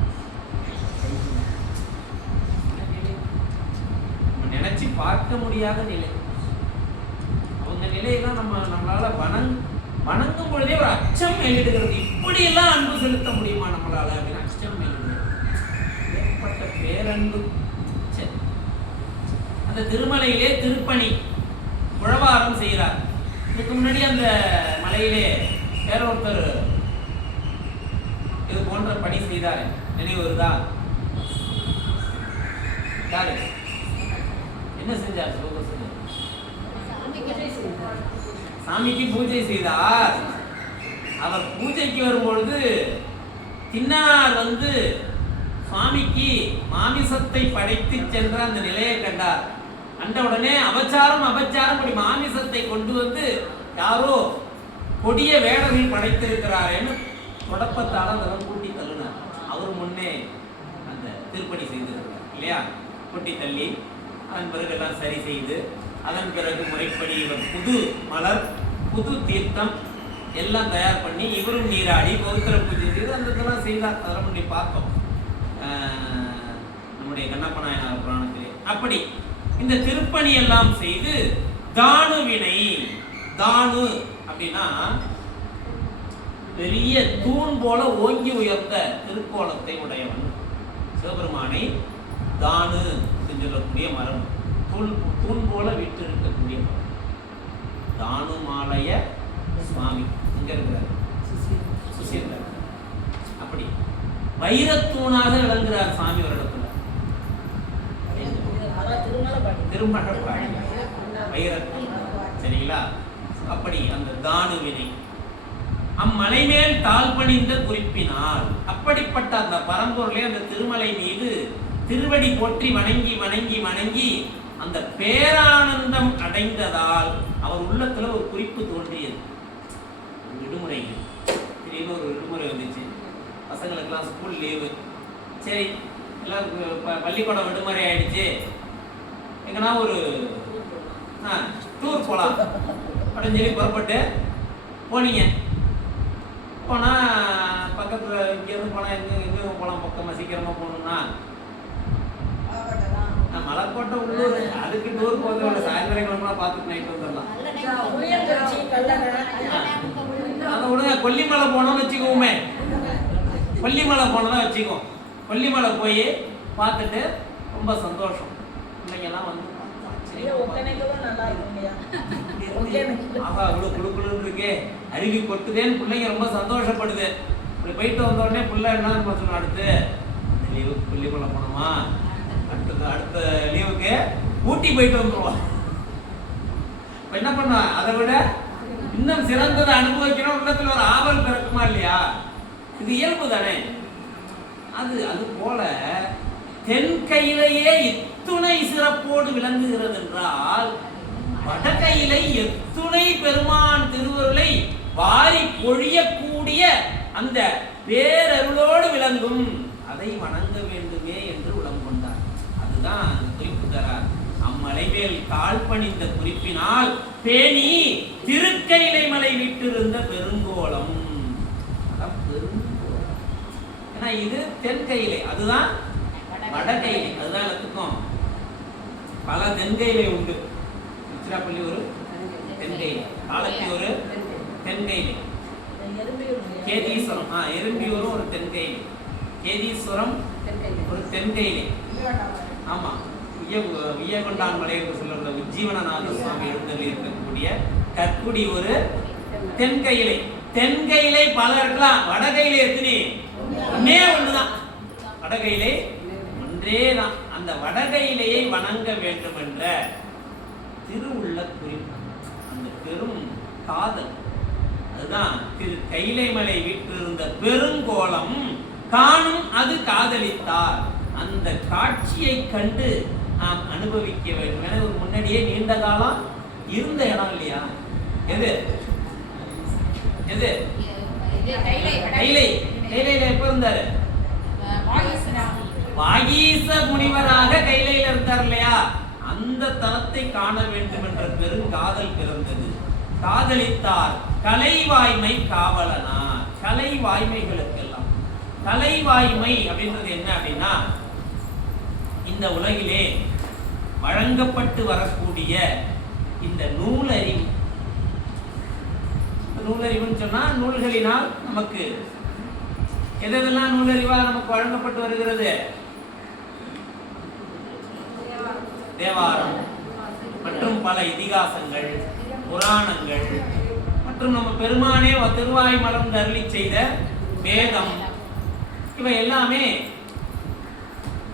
நம்ம நினைச்சு பார்க்க முடியாத நிலை. அவங்க நிலையெல்லாம் நம்மளால வணங்கும் பொழுதே ஒரு அச்சம் மேலிடுகிறது. இப்படி எல்லாம் அன்பு செலுத்த முடியுமா நம்மளால அப்படின்னு அச்சம் மேலிடுகிறது. ஏற்பட்ட பேரன்பு. அந்த திருமலையிலே திருப்பணி உழவாரம் செய்கிறார். இதுக்கு முன்னாடி அந்த மலையிலே வேற ஒருத்தர் இது போன்ற பணி செய்தார், நினைவு வருதா? யாரு என்ன செஞ்சார்? சாமிக்கு பூஜை செய்தார். அவர் பூஜைக்கு வரும்பொழுது தின்னார் வந்து சுவாமிக்கு மாமிசத்தை படைத்து சென்ற அந்த நிலையை கண்டார். கண்ட உடனே அபச்சாரம் அப்படி மாமிசத்தை கொண்டு வந்து யாரோ கொடிய வேடர்கள் படைத்திருக்கிறாரேன்னு தொடப்பத்தால் அந்த கூட்டி தள்ளினார். அவர் முன்னே அந்த திருப்பணி செய்திருக்கிறார் இல்லையா? கூட்டி தள்ளி அதன் பிறகு எல்லாம் சரி செய்து அதன் பிறகு முறைப்படி இவர் புது மலர் புது தீர்த்தம் எல்லாம் தயார் பண்ணி இவரும் நீராடி பௌத்திர பூஜை செய்து அந்த இதெல்லாம் செய்தார். அதெல்லாம் முன்னே பார்த்தோம் நம்முடைய கண்ணப்ப நாயனார் புராணத்திலே. அப்படி இந்த திருப்பணி எல்லாம் செய்து தானுவினை, தானு அப்படின்னா பெரிய தூண் போல ஓங்கி உயர்ந்த திருக்கோலத்தை உடையவன் சிவபெருமானை தானு சொல்லக்கூடிய மரம், தூண் போல விட்டு இருக்கக்கூடிய மரம். தானுமாலய சுவாமி இங்க இருக்கிறார், சுசீந்திரர். அப்படி வைரத்தூணாக விளங்குகிறார் சாமி ஒரு இடத்துல. திருமணப்பாடி வைரத்தூண், சரிங்களா? அப்படி அந்த தானுவினை அம்மலை மேல் தாழ் பணிந்த குறிப்பினால் அப்படிப்பட்ட அந்த பரம்பொருளை அந்த திருமலை மீது திருவடி போற்றி வணங்கி வணங்கி வணங்கி அந்த பேரானந்தம் அடைந்ததால் அவர் உள்ளத்துல ஒரு குறிப்பு தோன்றியது. விடுமுறை, திடீர்னு ஒரு விடுமுறை வந்துச்சு, பசங்களுக்கெல்லாம் ஸ்கூல் லீவு. சரி, எல்லாம் பள்ளிக்கூடம் விடுமுறை ஆயிடுச்சு, எங்கன்னா ஒரு டூர் போகலாம் அப்படின்னு சொல்லி புறப்பட்டு போனீங்க. போனால் பக்கத்தில் இங்கேருந்து போனால் எங்கே போகலாம்? பக்கமாக சீக்கிரமாக போகணும்னா மலைக்கோட்டை உள்ளூர், அதுக்கு டூர் போகிறத சாயந்தரம் கிழமை பார்த்துட்டு நைட்டு வந்துடலாம். அதை விடுங்க, கொல்லிமலை போனோம்னு வச்சுக்கோமே, கொல்லிமலை போனதான் வச்சுக்கோம். கொல்லிமலை போய் பார்த்துட்டு ரொம்ப சந்தோஷம். பிள்ளைங்கெல்லாம் வந்து ஆஹா இவ்வளோ குழுக்குழுன்னு இருக்கே, அருவி கொட்டுதேன்னு பிள்ளைங்க ரொம்ப சந்தோஷப்படுது. இப்படி போயிட்டு வந்த உடனே பிள்ளை என்ன சொல்லணும், அடுத்து லீவுக்கு கொல்லிமலை போனோமா, அடுத்த லீவுக்கு ஊட்டி போயிட்டு வந்துருவோம். என்ன பண்ணா, அதை விட இன்னும் சிறந்ததை அனுபவிக்கணும், உள்ளத்துல ஒரு ஆவல் பிறக்குமா இல்லையா? இது இயல்பு தானே. அது போல தென்கையிலேயே இத்துணை சிறப்போடு விளங்குகிறது என்றால் வடகையிலை எத்துணை பெருமான் திருவருளை வாரி பொழியக்கூடிய அந்த பேரருளோடு விளங்கும், அதை வணங்க வேண்டுமே என்று உளம் கொண்டார். அதுதான் அந்த குறிப்பு தரார். அம்மலை மேல் கால் பணிந்த குறிப்பினால் பேணி திருக்கையிலை மலை விட்டிருந்த பெருங்கோலம். அதான் பெருங்கோலம். ஏன்னா இது தென்கையிலை, அதுதான் வடகையிலை. அதுதான் எல்லாத்துக்கும் பல தென்கையிலை உண்டு. திருச்சிராப்பள்ளி ஒரு தென்கையிலை, காலத்தி ஒரு தென்கையிலை, கேதீஸ்வரம் எறும்பியூரும் ஒரு தென்கையிலை, கேதீஸ்வரம் ஒரு தென்கையிலை. ஆமா, வியகொண்டான் மலை என்று சொல்லுற உஜ்ஜீவனநாத சுவாமி எழுந்தருளி இருக்கக்கூடிய கற்குடி ஒரு தென்கையிலை. தென்கையிலை பல இருக்கலாம், வடகையிலை எத்தனை? ஒன்னே ஒண்ணுதான், வடகையிலை ஒன்றே தான். அந்த வடகையிலையை வணங்க வேண்டும் என்ற திருவுள்ள குறிப்பு, அந்த பெரும் காதல், அதுதான் திரு கைலைமலை வீற்றிருந்த பெருங்கோலம் காணும் அது காதலித்தார். அந்த காட்சியை கண்டு நாம் அனுபவிக்க வேண்டும். என ஒரு முன்னாடியே நீண்ட காலம் இருந்த இடம் இல்லையா? எது எது? கைலை. கைலையில எப்ப இருந்தாரு? வாகீச முனிவர் கேட்டார் இல்லையா, அந்த தலத்தை காண வேண்டும் என்ற பெருங்காதல் பிறந்தது. காதலித்தார் கலைவாய்மை காவலனார். கலைவாய்மைகளுக்கெல்லாம் கலைவாய்மை அப்படின்றது என்ன அப்படின்னா, இந்த உலகிலே வழங்கப்பட்டு வரக்கூடிய இந்த நூலறிவு. நூலறிவுன்னு சொன்னா நூல்களினால் நமக்கு எதெல்லாம் நூலறிவாக நமக்கு வழங்கப்பட்டு வருகிறது? தேவாரம் மற்றும் பல இதிகாசங்கள், புராணங்கள் மற்றும் நம்ம பெருமானே திருவாய் மலர்ந்து அருளி செய்த வேதம், இவை எல்லாமே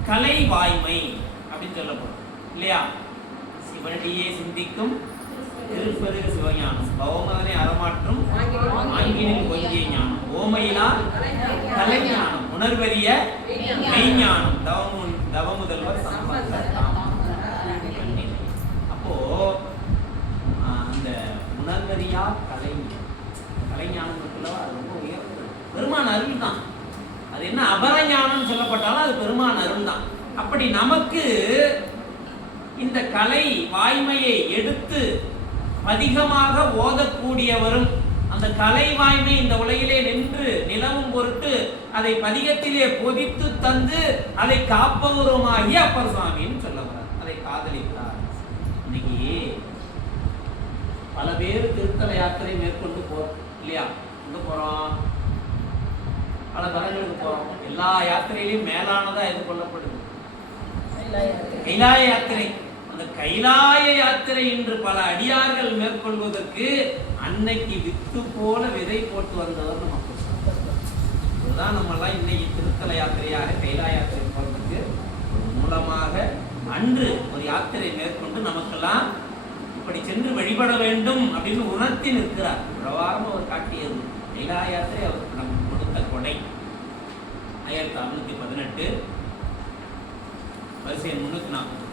கலை வாய்மை அப்படின்னு சொல்லப்படும் இல்லையா? சிவனடியே சிந்திக்கும் திருப்பெருகு சிவஞானம், பௌமதனை அறமாற்றும் ஆங்கினில் கொஞ்சிய ஞானம், ஓமையினால் கலைஞானம், உணர்வறிய மெய்ஞானம், தவமுதல்வர் சம்பந்தர். அப்போ அந்த உணர்வறியா கலைஞானம் இருக்குல்லவா, அது ரொம்ப உயர்ந்தது. பெருமான் அருள் தான். அது என்ன அபரஞானம் சொல்லப்பட்டாலும் அது பெருமான் அருள் தான். அப்படி நமக்கு இந்த கலை வாய்மையை எடுத்து அதிகமாக ஓதக்கூடியவரும், அந்த கலை வாய்மை இந்த உலகிலே நின்று நிலவும் பொருட்டு அதை பதிகத்திலே பொதித்து தந்து அதை காப்பவருமாகிய அப்பர் சுவாமின்னு சொல்லப்படுறார். அதை காதலித்தார். இன்னைக்கு பல பேர் திருத்தல யாத்திரை மேற்கொண்டு போறோம் இல்லையா? எங்க போறோம்? பல தலங்களுக்கு போறோம். எல்லா யாத்திரையிலையும் மேலானதா எது கொள்ளப்படுது? கைலாய யாத்திரை. அந்த கைலாய யாத்திரை இன்று பல அடியார்கள் மேற்கொள்வதற்கு அன்னைக்கு வித்து போல விதை போட்டு வந்தவர் நமக்கு. அதுதான் நம்ம எல்லாம் இன்னைக்கு திருத்தல யாத்திரையாக கைலாய யாத்திரை போறதுக்கு மூலமாக அன்று ஒரு யாத்திரை மேற்கொண்டு நமக்கெல்லாம் இப்படி சென்று வழிபட வேண்டும் அப்படின்னு உணர்த்தி நிற்கிறார். பிரவாரம் அவர் காட்டியது கைலாய யாத்திரை அவருக்கு நமக்கு கொடுத்த கொடை. 1618 வரிசை 340.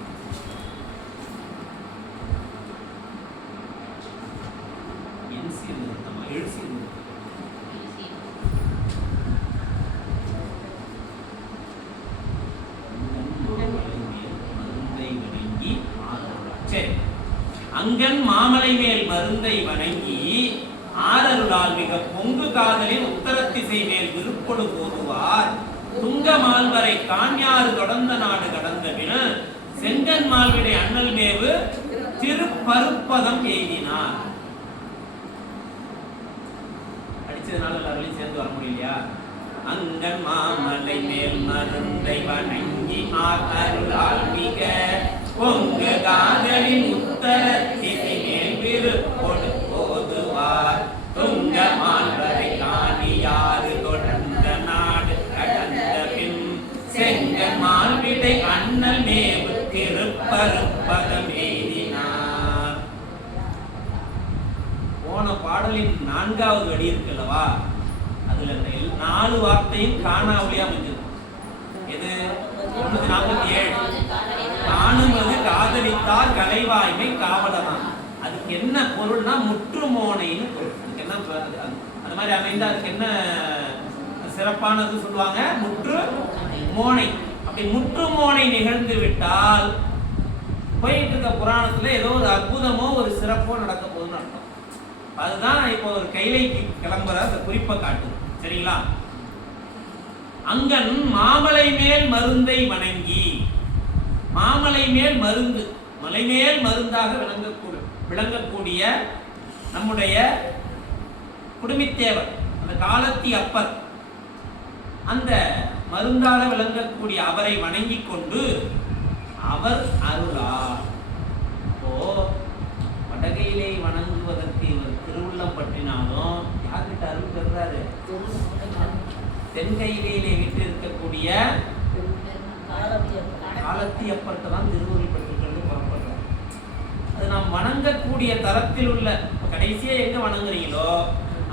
அங்கன் மாமலை மேல் மருந்தை வணங்கி ஆரருளால் மிக பொங்கு காதலில் உத்தரத்திசை மேல் விருப்பொடு போதுவார். துங்க மால்வரை காண்யாறு தொடர்ந்த நாடு கடந்த பின செங்கன் மால்விடை அண்ணல் மேவு திருப்பருப்பதம் எய்தினார். அடிச்சதுனால எல்லாரையும் சேர்ந்து வர முடியலையா? அங்கன் மாமலை மேல் மருந்தை வணங்கி ஆரருளால் மிக பொங்கு காதலின் உத்தரத்திசை மேல் விருப்பொடு போதுவார். துங்க மால்வரை காணியாறு தொடர்ந்த நாடு கடந்த பின் செங்கன் மால்விடை அண்ணல் மேவு திருப்பருப்பதம் எய்தினார். போன பாடலின் 4வது வரி இருக்குல்லவா, அதுல 4 வார்த்தையும் காணாவளியா அமைஞ்சிருக்கும். எது? 47 காணுவது காதலித்தார் கலைவாய்மை காவலனான். அதுக்கு என்ன பொருள்னா முற்றுமோனைன்னு பொருள். அதுக்கு என்ன அந்த மாதிரி அமைந்தா அதுக்கு என்ன சிறப்பானது சொல்லுவாங்க? முற்று மோனை. அப்படி முற்று மோனை நிகழ்ந்து விட்டால் போயிட்டு இருக்க புராணத்துல ஏதோ ஒரு அற்புதமோ ஒரு சிறப்போ நடக்க போகுதுன்னு அர்த்தம். அதுதான் இப்போ ஒரு கைலைக்கு கிளம்புற அந்த குறிப்பை காட்டுது. சரிங்களா? அங்கன் மாமலை மேல் மருந்தை வணங்கி, மாமலை மேல் மருந்து, மலைமேல் மருந்தாக விளங்கக்கூடிய நம்முடைய குடுமித்தேவர், அந்த காலத்தி அப்பர், அந்த மருந்தாக விளங்கக்கூடிய அவரை வணங்கி கொண்டு அவர் அருளார். இப்போ வடகையிலே வணங்குவதற்கு இவர் திருவுள்ளம் பற்றினாலும் யார்கிட்ட அருள் பெறுறாரு? தென்கையிலே விட்டு இருக்கக்கூடிய காலத்தி அப்பர்கிட்ட தான் திருவுருள் பெற்றுக்கொண்டு புறப்படுறார். அது நாம் வணங்கக்கூடிய தலத்தில் உள்ள கடைசியா எங்க வணங்குறீங்களோ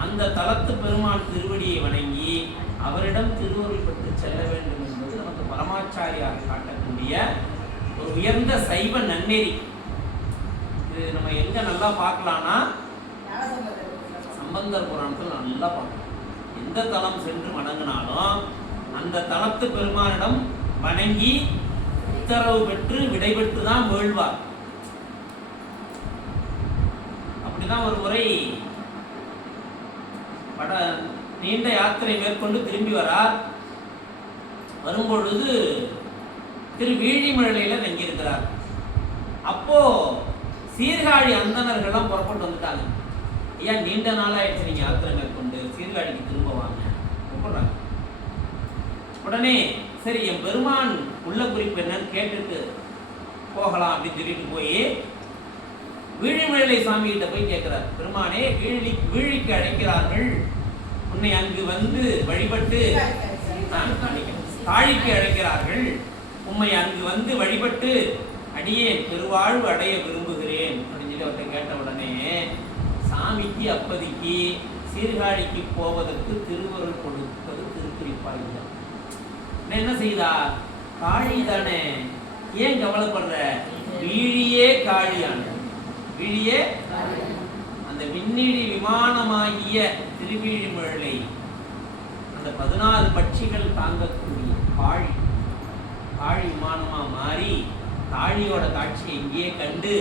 அந்த தலத்து பெருமாள் திருவடியை வணங்கி அவரிடம் திருவுருள் பெற்று செல்ல வேண்டும் என்பது நமக்கு பரமாச்சாரியார் காட்டக்கூடிய ஒரு உயர்ந்த சைவ நன்னெறி. இது நம்ம எங்க நல்லா பார்க்கலாம்னா சம்பந்தர் புராணத்தில் நல்லா பார்க்கலாம். எந்த தலம் சென்று வணங்கினாலும் அந்த தலத்து பெருமானிடம் வணங்கி உத்தரவு பெற்று விடைபெற்று தான் வீழ்வார். அப்படிதான் ஒரு முறை நீண்ட யாத்திரை மேற்கொண்டு திரும்பி வரார். வரும்பொழுது திரு வீழிமழையில தங்கியிருக்கிறார். அப்போ சீர்காழி அந்தணர்கள்லாம் புறப்பட்டு வந்துட்டாங்க. ஐயா, நீண்ட நாளாயிடுச்சு நீங்க யாத்திரை மேற்கொண்டு, சீர்காழிக்கு திரும்ப வாங்க கூப்பிடுறாங்க. உடனே சரி என் பெருமான் உள்ள குறிப்பு என்னன்னு கேட்டுட்டு போகலாம் அப்படின்னு சொல்லிட்டு போய் வீழிமழை சாமி கிட்ட போய் கேட்கிறார். பெருமானே, வீழிக்கு அழைக்கிறார்கள், உன்னை அங்கு வந்து வழிபட்டு தாழிக்கு அழைக்கிறார்கள், உம்மை அங்கு வந்து வழிபட்டு அடியேன் பெருவாழ்வு அடைய விரும்புகிறேன் அப்படின்னு சொல்லி அவர்கிட்ட கேட்ட உடனே சாமிக்கு அப்பதிக்கு சீர்காழிக்கு போவதற்கு திருவருள் கொடுப்பது திருக்குறிப்பாக என்ன செய்தா? காழி தானே, ஏன் கவலைப்படுற? வீழியே காழியான வீழியே அந்த விண்ணிடி விமானமாகிய திருவீழிமழை அந்த 14 பட்சிகள் தாங்கக்கூடிய காழி விமானமா மாறி தாழியோட காட்சியை இங்கேயே கண்டு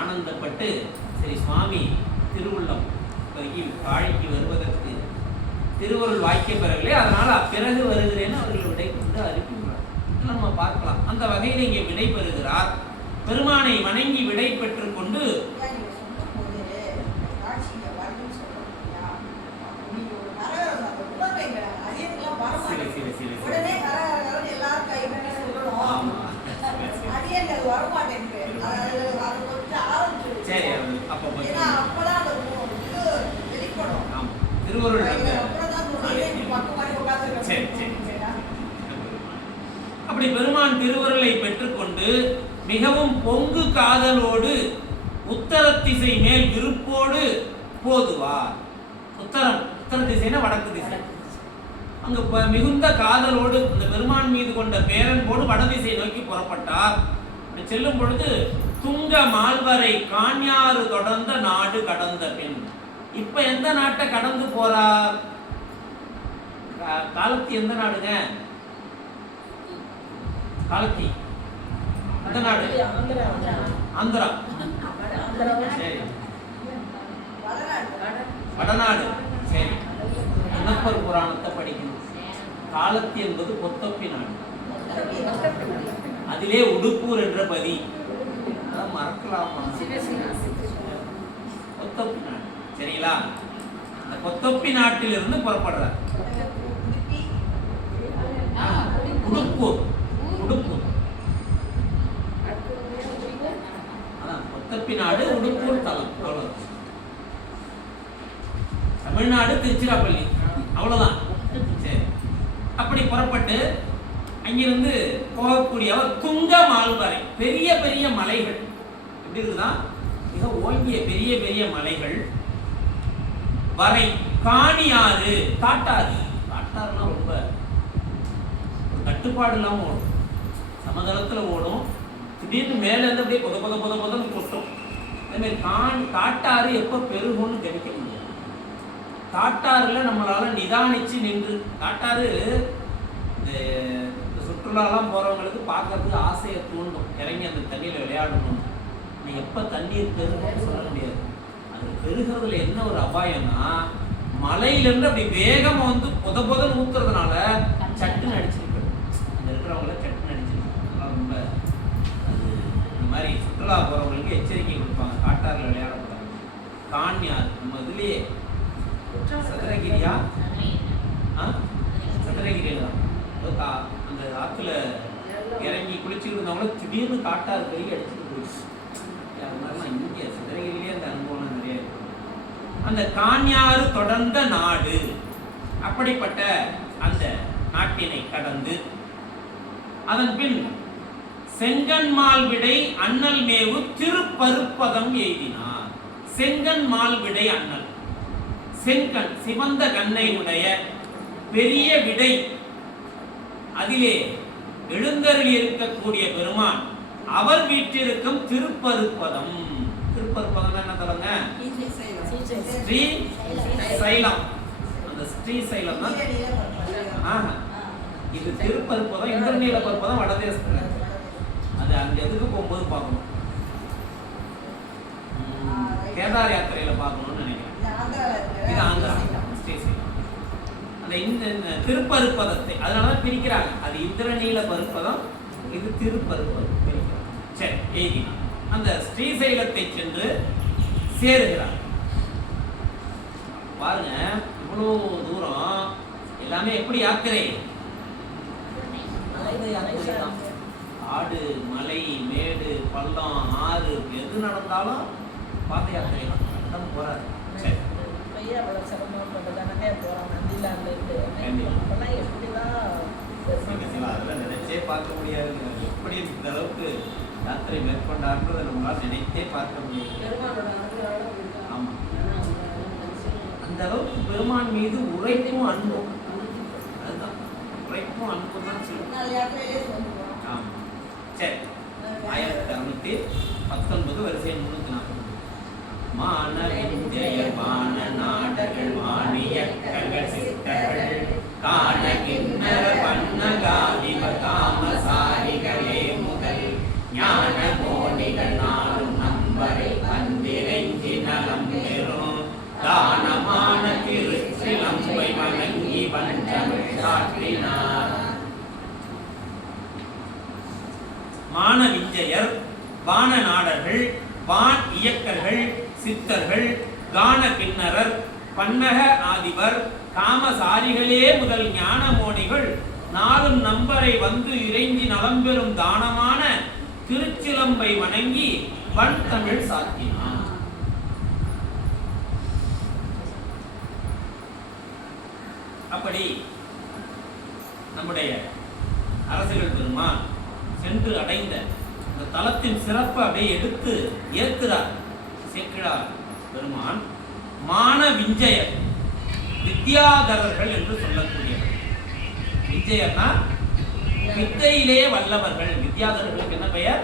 ஆனந்தப்பட்டு சரி சுவாமி திருவுள்ளம் காழிக்கு வருவதற்கு திருவருள் வாக்கியம் பெறவில்லை, அதனால பிறகு வருகிறேன்னு அவர்கள் விடை கொண்டு அறிவிக்கிறார். நம்ம பார்க்கலாம். அந்த வகையில் இங்கே விடை பெறுகிறார். பெருமானை வணங்கி விடை பெற்றுக் கொண்டு அப்படி பெருமான் திருவருளை பெற்றுக்கொண்டு மிகவும் பொங்கு காதலோடு உத்தர திசை மேல் விருப்போடு போதுவார். உத்தர திசைனா வடக்கு திசை. அங்கு மிகுந்த காதலோடு இந்த பெருமான் மீது கொண்ட பேரன்போடு வடதிசை நோக்கி புறப்பட்டார். செல்லும் பொழுது துங்க மால்வரை காஞ்ஞாறு தொடர்ந்த நாடு கடந்த பின் இப்ப எந்த நாட்டை கடந்து போறார்? காலத்தி எந்த நாடுங்க? காலத்தி எந்த நாடு? ஆந்திரா. சரி, வடநாடு. சரி, அன்னப்பர் புராணத்தை படிக்கணும். காலத்தி என்பது பொத்தப்பி நாடு. அதிலே உடுப்பூர் என்ற பதி மறக்கலாம். பொத்தப்பி நாடு. சரிங்களா? அந்த பொத்தப்பி நாட்டிலிருந்து புறப்படுறார். உடுப்பூர் பொத்தப்பி நாடு, உடுப்பூர் தலம். அவ்வளவு. தமிழ்நாடு திருச்சிராப்பள்ளி, அவ்வளவுதான். சரி, அப்படி புறப்பட்டு அங்கிருந்து போகக்கூடியவர் துங்க மால்வரை, பெரிய பெரிய மலைகள். எப்படி இருக்குதா? மிக ஓங்கிய பெரிய பெரிய மலைகள். வரை காணியாறு, காட்டாறுனா ரொம்ப கட்டுப்பாடு இல்லாம ஓடும். சமதளத்துல ஓடும், திடீர்னு மேல இருந்து அப்படியே பொதன்னு கொட்டும். அதே மாதிரி காட்டாறு எப்ப பெருகும்னு கணிக்க முடியாது. காட்டாறுல நம்மளால நிதானிச்சு நின்று, காட்டாறு இந்த சுற்றுலாலாம் போறவங்களுக்கு பார்க்கறதுக்கு ஆசையை தூண்டும், இறங்கி அந்த தண்ணியில விளையாடணும். நீங்க எப்ப தண்ணீர் பெருகும்னு சொல்ல முடியாது. அது பெருகிறதுல என்ன ஒரு அபாயம்னா, மலையிலிருந்து அப்படி வேகமா வந்து பொதன்னு ஊத்துறதுனால சட்டுன்னு அடிச்சிருக்கு. அங்க இருக்கிறவங்கள சட்டுன்னு அடிச்சிருக்கு. ரொம்ப அது இந்த மாதிரி சுற்றுலா போறவங்களுக்கு எச்சரிக்கை கொடுப்பாங்க, காட்டாறுல விளையாடக்கூடாது. காஞ்ஞாறு நம்ம இதுலயே சதுரகிரியா, சதுரகிரியில தான் அந்த ஆத்துல இறங்கி குளிச்சுட்டு இருந்தவங்களும் திடீர்னு காட்டாறு பெரிய அடிச்சுட்டு போயிடுச்சு. அது மாதிரிலாம் இங்கே சதுரகிரியிலே அந்த அனுபவம் நிறைய இருக்கு. அந்த காஞ்ஞாறு தொடர்ந்த நாடு, அப்படிப்பட்ட அந்த நாட்டினை கடந்து அதன் பின் செங்கன்மால் விடை அண்ணல் மேவு திருப்பருப்பதம் எய்தினார். செங்கன்மால் விடை அண்ணல், செங்கண் சிவந்த கண்ணை உடைய பெரிய விடை, அதிலே எழுந்தருளி இருக்கக்கூடிய பெருமான் அவர் வீட்டிற்கும் திருப்பருப்பதம். திருப்பருப்பதம் என்ன சொல்லுங்க? ஸ்ரீ சைலம். அந்த ஸ்ரீ சைலம் தான் இது திருப்பருப்பதம். இந்திரநீல பருப்பதம் வடதேசத்துல. அந்த எதுக்கு போகும்போது பார்க்கணும். கேதார் யாத்திரையில பார்க்கணும்னு நினைக்கிறேன். இது ஆந்திரா ஸ்ரீசைலம். அந்த இந்த திருப்பருப்பதத்தை அதனாலதான் பிரிக்கிறாங்க. அது இந்திரநீல பருப்பதம், இது திருப்பருப்பதம் பிரிக்கிறாங்க. சரி, எழுதினா அந்த ஸ்ரீசைலத்தை சென்று சேருகிறார். பாருங்க இவ்வளோ தூரம் எல்லாமே எப்படி யாத்திரை? ஆடு, மலை, மேடு, பள்ளம், ஆறு எது நடந்தாலும் பாத யாத்திரை தான் போறாரு. சரி, அதெல்லாம் நினைச்சே பார்க்க முடியாது. எப்படி இந்த அளவுக்கு யாத்திரை மேற்கொண்டான்றதை நம்மளால் நினைத்தே பார்க்க முடியாது. ஆமா, அந்த அளவுக்கு பெருமான் மீது உரைப்பும் அன்பும், அதுதான் உரைப்பும் அன்பும் தான் சொல்லுவோம். ஆமா, சரி, 1619 வரிசை 340. மானவிஞ்சய வான நாடர்கள் வாணியக்கர்கள் சித்தர்கள் காண கிண்ணற பன்னகாதிப காமசாரிகளே முதல் ஞான மோனிகள் நாளும் நம்பரை வந்திரைஞ்சி நலம் பெறும் தானமான திருச்சிலம்பை வணங்கி வந்தமிழ் சாற்றினார். மானவிஞ்சயர், வான நாடர்கள், வான் இயக்கர்கள், சித்தர்கள், கான கிண்ணறர், பன்னக ஆதிபர், காமசாரிகளே முதல் ஞான மோனிகள் நாளும் நம்பரை வந்து இறைஞ்சி நலம்பெறும் தானமான திருச்சிலம்பை வணங்கி வன் தமிழ் சாத்தினார். அப்படி நம்முடைய அரசுகள் பெருமான் சென்று அடைந்த இந்த தலத்தின் சிறப்பை அப்படியே எடுத்து ஏற்கிறார் சேக்கிழார் பெருமான். மான விஞ்சயர், வித்யாதரர்கள் என்று சொல்லக்கூடியவர். விஞ்சயர்னா வித்தையிலே வல்லவர்கள். வித்யாதரர்களுக்கு என்ன பெயர்?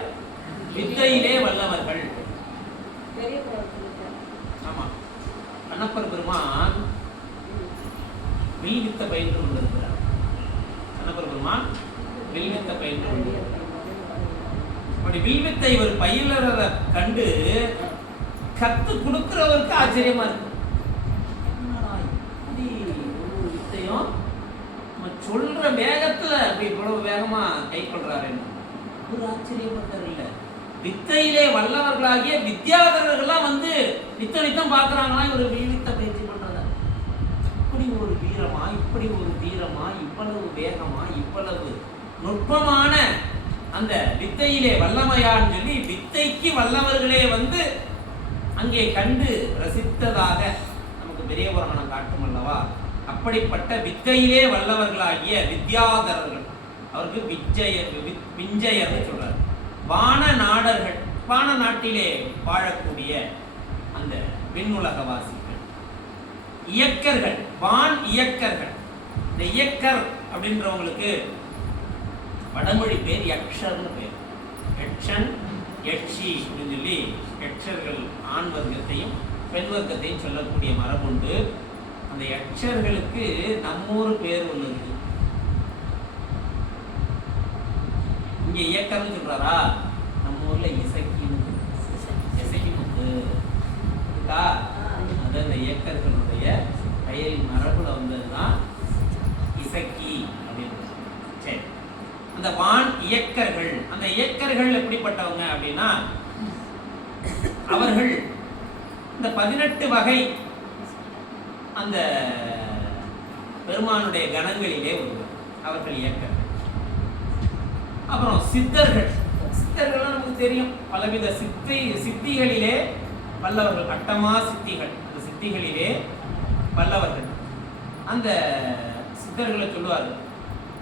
வித்தையிலே வல்லவர்கள். ஆமா, கண்ணப்பர் பெருமான் வில்வித்த பயின்று கொண்டிருக்கிறார். கண்ணப்பர் பெருமான் வில்வித்த பயின்று கொண்டிருக்கிறார். அப்படி வில்வித்தை ஒரு பயிலரை கண்டு கத்து கொடுக்கிறவருக்கு ஆச்சரியமா இருக்கு. வித்தையும் சொல்ற வேகத்துல அப்படி இவ்வளவு வேகமா கை கொள்றாரு. ஒரு ஆச்சரியப்பட்டவர் இல்ல. வித்தையிலே வல்லவர்களாகிய வித்யாதரர்கள்லாம் வந்து நித்தம் பாக்குறாங்களா இவர் வில்வித்த பயிற்சி பண்றத. இப்படி ஒரு வீரமா, இப்படி ஒரு தீரமா, இவ்வளவு வேகமா, இவ்வளவு நுட்பமான அந்த வித்தையிலே வல்லமையான்னு சொல்லி வித்தைக்கு வல்லவர்களே வந்து அங்கே கண்டு ரசித்ததாக நமக்கு பெரிய புராணம் காட்டும் அல்லவா. அப்படிப்பட்ட வித்தையிலே வல்லவர்களாகிய வித்யாதரர்கள், அவருக்கு விஞ்சயர்னு சொல்றாரு. வான நாடர்கள், வான நாட்டிலே வாழக்கூடிய அந்த விண்ணுலகவாசிகள். இயக்கர்கள், வான் இயக்கர்கள். இந்த இயக்கர் அப்படின்றவங்களுக்கு வடமொழி பேர் யக்ஷர்னு பேர். யக்ஷன், யக்ஷி அப்படின்னு சொல்லி யக்ஷர்கள் ஆண் வர்க்கத்தையும் பெண் வர்க்கத்தையும் சொல்லக்கூடிய மரபுண்டு. அந்த யக்ஷர்களுக்கு நம்மூர் பேர் ஒன்று இருக்கு. இங்க இயக்கர்னு சொல்றாரா, நம்ம ஊர்ல இசக்கின்னு, இசக்கிமுத்து இருக்கா. அது அந்த இயக்கர்களுடைய பெயரின் மரபுல வந்ததுதான் இசக்கி அப்படின்னு. சரி, அந்த வான் இயக்கர்கள், அந்த இயக்கர்கள் எப்படிப்பட்டவங்க அப்படின்னா, அவர்கள் இந்த 18 வகை அந்த பெருமானுடைய கணங்களிலே ஒருவர். அவர்கள் இயக்கர்கள். அப்புறம் சித்தர்கள். சித்தர்கள்லாம் நமக்கு தெரியும், பலவித சித்திகளிலே வல்லவர்கள். அட்டமா சித்திகள், அந்த சித்திகளிலே வல்லவர்கள். அந்த சித்தர்களை சொல்லுவார்கள்,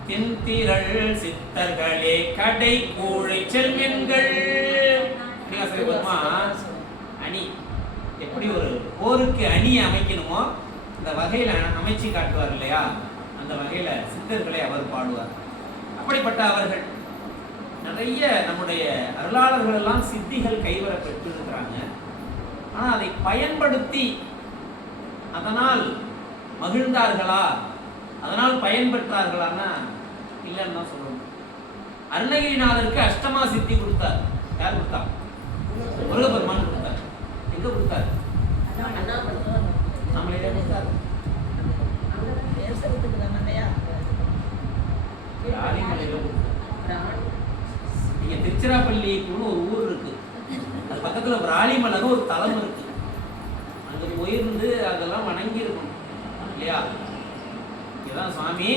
தென்திரள் சித்தர்களே கடை கூழை செல்வெண்கள். அணி எப்படி ஒரு போருக்கு அணியை அமைக்கணுமோ அந்த வகையில அமைச்சு காட்டுவார் இல்லையா, அந்த வகையில சித்தர்களை அவர் பாடுவார். அப்படிப்பட்ட அவர்கள் நிறைய நம்முடைய அருளாளர்கள் எல்லாம் சித்திகள் கைவர பெற்றிருக்கிறாங்க. ஆனா அதை பயன்படுத்தி அதனால் மகிழ்ந்தார்களா, அதனால் பயன்பெற்றார்களான்னா இல்லைன்னு தான் சொல்லணும். அருணகிரிநாதருக்கு அஷ்டமா சித்தி கொடுத்தார். யார் கொடுத்தா? முருகப்பெருமான் கொடுத்தார். எங்க கொடுத்தார்? நம்மளே கொடுத்தார். நீங்க திருச்சிராப்பள்ளிக்குன்னு ஒரு ஊர் இருக்கு, அது பக்கத்துல விராலிமலைன்னு ஒரு தலம் இருக்கு. அங்க போயிருந்து அதெல்லாம் வணங்கி இருக்கணும் இல்லையா? இதுதான் சுவாமி.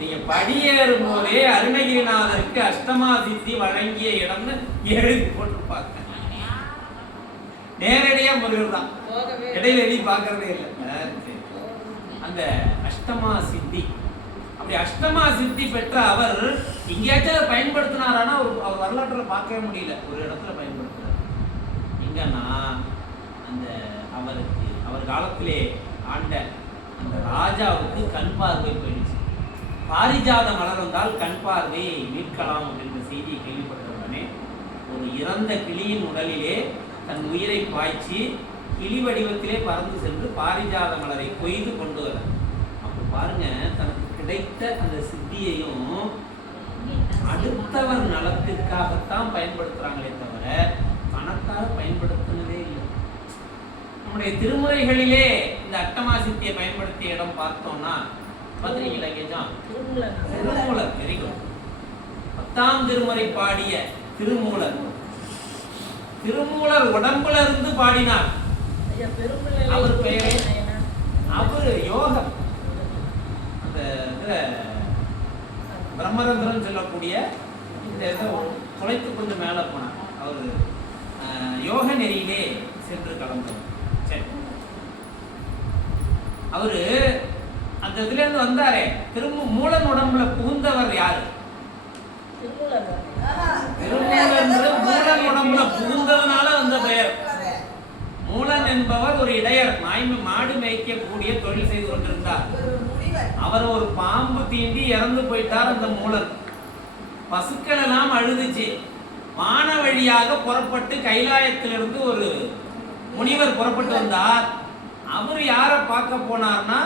நீங்க படியேறும் போதே அருணகிரிநாதருக்கு அஷ்டமா சித்தி வழங்கிய இடம்னு எழுதி போட்டிருப்பாங்க. நேரடியா முருகர் தான், இடையில எழுதி பார்க்கறதே இல்லை. அந்த அஷ்டமா சித்தி, அப்படி அஷ்டமா சித்தி பெற்ற அவர் எங்கேயாச்சும் பயன்படுத்தினாரானா அவர் வரலாற்றுல பார்க்கவே முடியல. ஒரு இடத்துல பயன்படுத்தினார். எங்கன்னா அந்த அவருக்கு அவர் காலத்திலே ஆண்ட அந்த ராஜாவுக்கு கண் பார்வை போயிடுச்சு. பாரிஜாத மலர் வந்தால் கண் பார்வை மீட்கலாம் அப்படின்ற செய்தியை கேள்விப்பட்ட உடனே ஒரு இறந்த கிளியின் உடலிலே தன் உயிரை பாய்ச்சி கிளி வடிவத்திலே பறந்து சென்று பாரிஜாத மலரை கொய்து கொண்டு வர. அப்போ பாருங்க, தனக்கு கிடைத்த அந்த சித்தியையும் அடுத்தவர் நலத்திற்காகத்தான் பயன்படுத்துறாங்களே தவிர பணக்காக பயன்படுத்தினதே இல்லை. நம்முடைய திருமுறைகளிலே இந்த அஷ்டமா சித்தியை பயன்படுத்திய இடம் பார்த்தோம்னா பார்த்துருக்கீங்களா? திருமூலர். Very good. 10ஆம் திருமுறை பாடிய திருமூலர். திருமூலர் உடம்புல இருந்து பாடினார். அவர் பெயரே அவர் யோகம். அந்த இதுல பிரம்மரந்திரன் சொல்லக்கூடிய இந்த இதை குலைத்து கொஞ்சம் மேல போனார். அவர் யோக நெறியிலே சென்று கலந்தார். சரி, அவரு அந்த இதுல இருந்து வந்தாரே, திரும்ப மூலன் உடம்புல புகுந்தவர் யாரு? திருமூலன் மூலன் உடம்புல புகுந்ததுனால வந்த பெயர். மூலன் என்பவர் ஒரு இடையர், மாடு மேய்க்கக்கூடிய தொழில் செய்து கொண்டிருந்தார். அவர் ஒரு பாம்பு தீண்டி இறந்து போயிட்டார். அந்த மூலன் பசுக்கள் எல்லாம் அழுதுச்சு. வான வழியாக புறப்பட்டு கைலாயத்திலிருந்து ஒரு முனிவர் புறப்பட்டு வந்தார். அவர் யாரை பார்க்க போனார்னா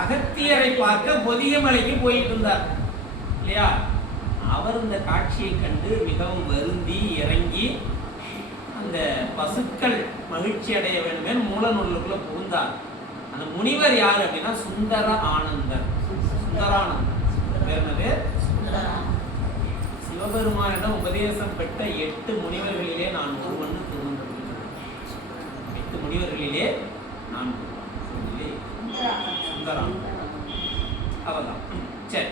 அகத்தியரை பார்க்க பொதியமலைக்கு போயிட்டு இருந்தார் இல்லையா? அவர் இந்த காட்சியை கண்டு மிகவும் வருந்தி இறங்கி அந்த பசுக்கள் மகிழ்ச்சி அடைய வேண்டும் மூலநூலுக்குள்ள புகுந்தார். அந்த முனிவர் யார் அப்படின்னா சுந்தர ஆனந்தர். சுந்தரானந்தர் சிவபெருமானிடம் உபதேசம் பெற்ற 8 முனிவர்களிலே நான் ஒருவன் திருவந்தர். 8 முனிவர்களிலே நான் சுந்தரானந்தர் அவர்தான். சரி,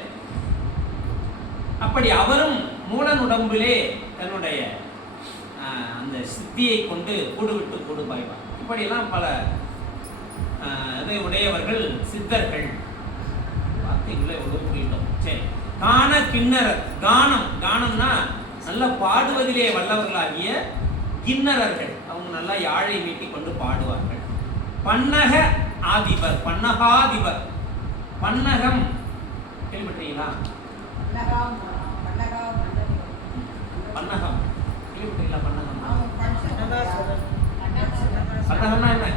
அப்படி அவரும் மூலன் உடம்பிலே தன்னுடைய அந்த சித்தியை கொண்டு கூடு விட்டு கூடு பாய்வார். இப்படியெல்லாம் பல இதை உடையவர்கள் சித்தர்கள். வார்த்தைகளை உதவிட்டோம். சரி, காண கிண்ணறர். கானம்னா நல்லா பாடுவதிலே வல்லவர்களாகிய கிண்ணறர்கள். அவங்க நல்லா யாழை மீட்டி கொண்டு பாடுவார்கள். பன்னக ஆதிபர், பன்னகாதிபர். பன்னகம் கேள்விப்பட்டீங்களா? பன்னகம் கேள்விப்பட்டீங்களா? பன்னகம்னா என்ன?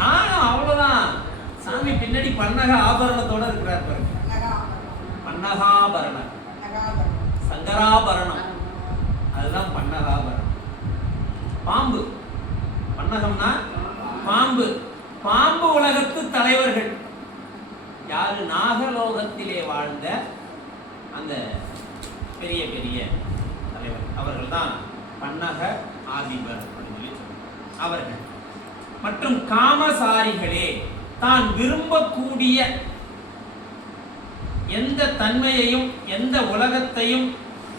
நானும் அவ்வளவுதான். சாமி பின்னாடி பன்னக ஆபரணத்தோட இருக்கிறார் பாருங்க. பன்னகாபரணம், சங்கராபரணம், அதுதான் பன்னகாபரணம். பாம்பு. பன்னகம்னா பாம்பு. பாம்பு உலகத்து தலைவர்கள் யாரு? நாகலோகத்திலே வாழ்ந்த அந்த பெரிய பெரிய தலைவர். அவர்கள் தான் பன்னக ஆதிபர் அப்படின்னு சொல்லி சொல்றாங்க. அவர்கள் மற்றும் காமசாரிகளே, தான் விரும்பக்கூடிய எந்த தன்மையையும் எந்த உலகத்தையும்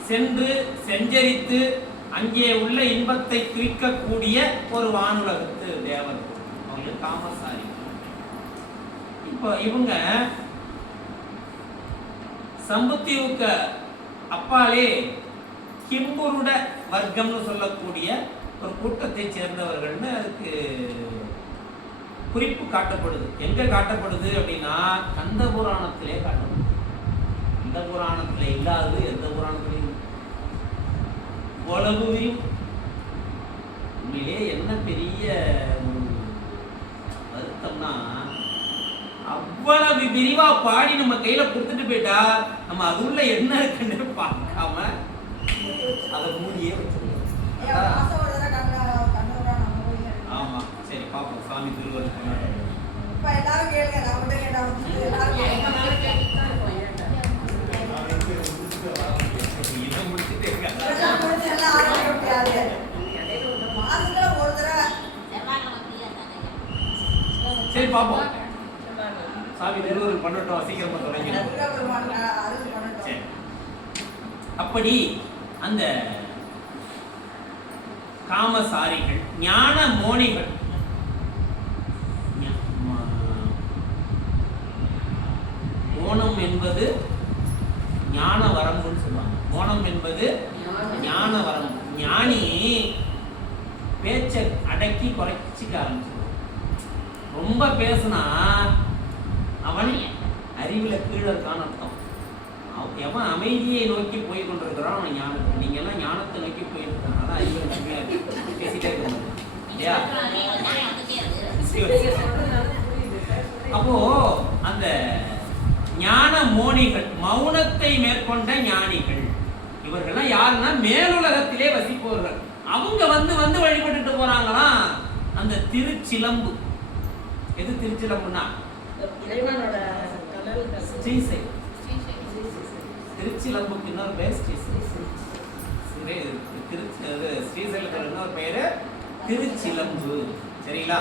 சென்று செஞ்சரித்து அங்கே உள்ள இன்பத்தை குறிக்கக்கூடிய ஒரு வானுலகத்து தேவர். அவங்களுக்கு காமசாரி. இப்போ இவங்க சம்புத்தீவுக்கு அப்பாலே கிம்புருட வர்க்கம்னு சொல்லக்கூடிய ஒரு கூட்டத்தை சேர்ந்தவர்கள்னு அதுக்கு குறிப்பு காட்டப்படுது. எங்க காட்டப்படுது அப்படின்னா கந்த புராணத்திலே காட்டப்படுது. கந்த புராணத்துல இல்லாதது எந்த புராணத்திலையும் உலகுவையும். உண்மையிலே என்ன பெரிய வருத்தம்னா, இவ்வளவு விரிவா பாடி நம்ம கையில கொடுத்துட்டு போயிட்டா நம்ம அது உள்ள என்ன இருக்குன்னு பார்க்காம அதை மூடியே வச்சிருக்கோம். ஆமா சரி பாப்போம் சாமி திருவள்ளுவர் எல்லாரும் கேளுங்க. நான் மட்டும் சரி பாப்போம். சாமி திருவள்ளுவர் பண்ணட்டும், சீக்கிரமா தொடங்கிடும். அப்படி அந்த காமசாரிகள் ஞான மோனிகள், மோனம் என்பது ஞான வரம்புன்னு சொல்லுவாங்க. மோனம் என்பது ஞான வரம்பு. ஞானி பேச்சை அடக்கி குறைச்சிக்க ஆரம்பிச்சிருவான். ரொம்ப பேசுனா அவன் அறிவுல கீழே இருக்கான்னு அர்த்தம். எவன் அமைதியை நோக்கி போய் கொண்டிருக்கிறான் அவன் ஞானத்தை. நீங்க எல்லாம் ஞானத்தை நோக்கி போயிருக்கான், அதான் அறிவு கம்மியா பேசிட்டே இருக்க இல்லையா? அப்போ அந்த ஞான மோனிகள், மௌனத்தை மேற்கொண்ட ஞானிகள், இவர்கள்லாம் யாருன்னா மேலுலகத்திலே வசிப்பவர்கள். அவங்க வந்து வந்து வழிபட்டுட்டு போறாங்களாம் அந்த திருச்சிலம்பு. எது திருச்சிலம்புனா ஸ்ரீசைலம். திருச்சிலம்புக்கு இன்னொரு பேர் ஸ்ரீசைலத்தில் இன்னொரு பேரு திருச்சிலம்பு. சரிங்களா?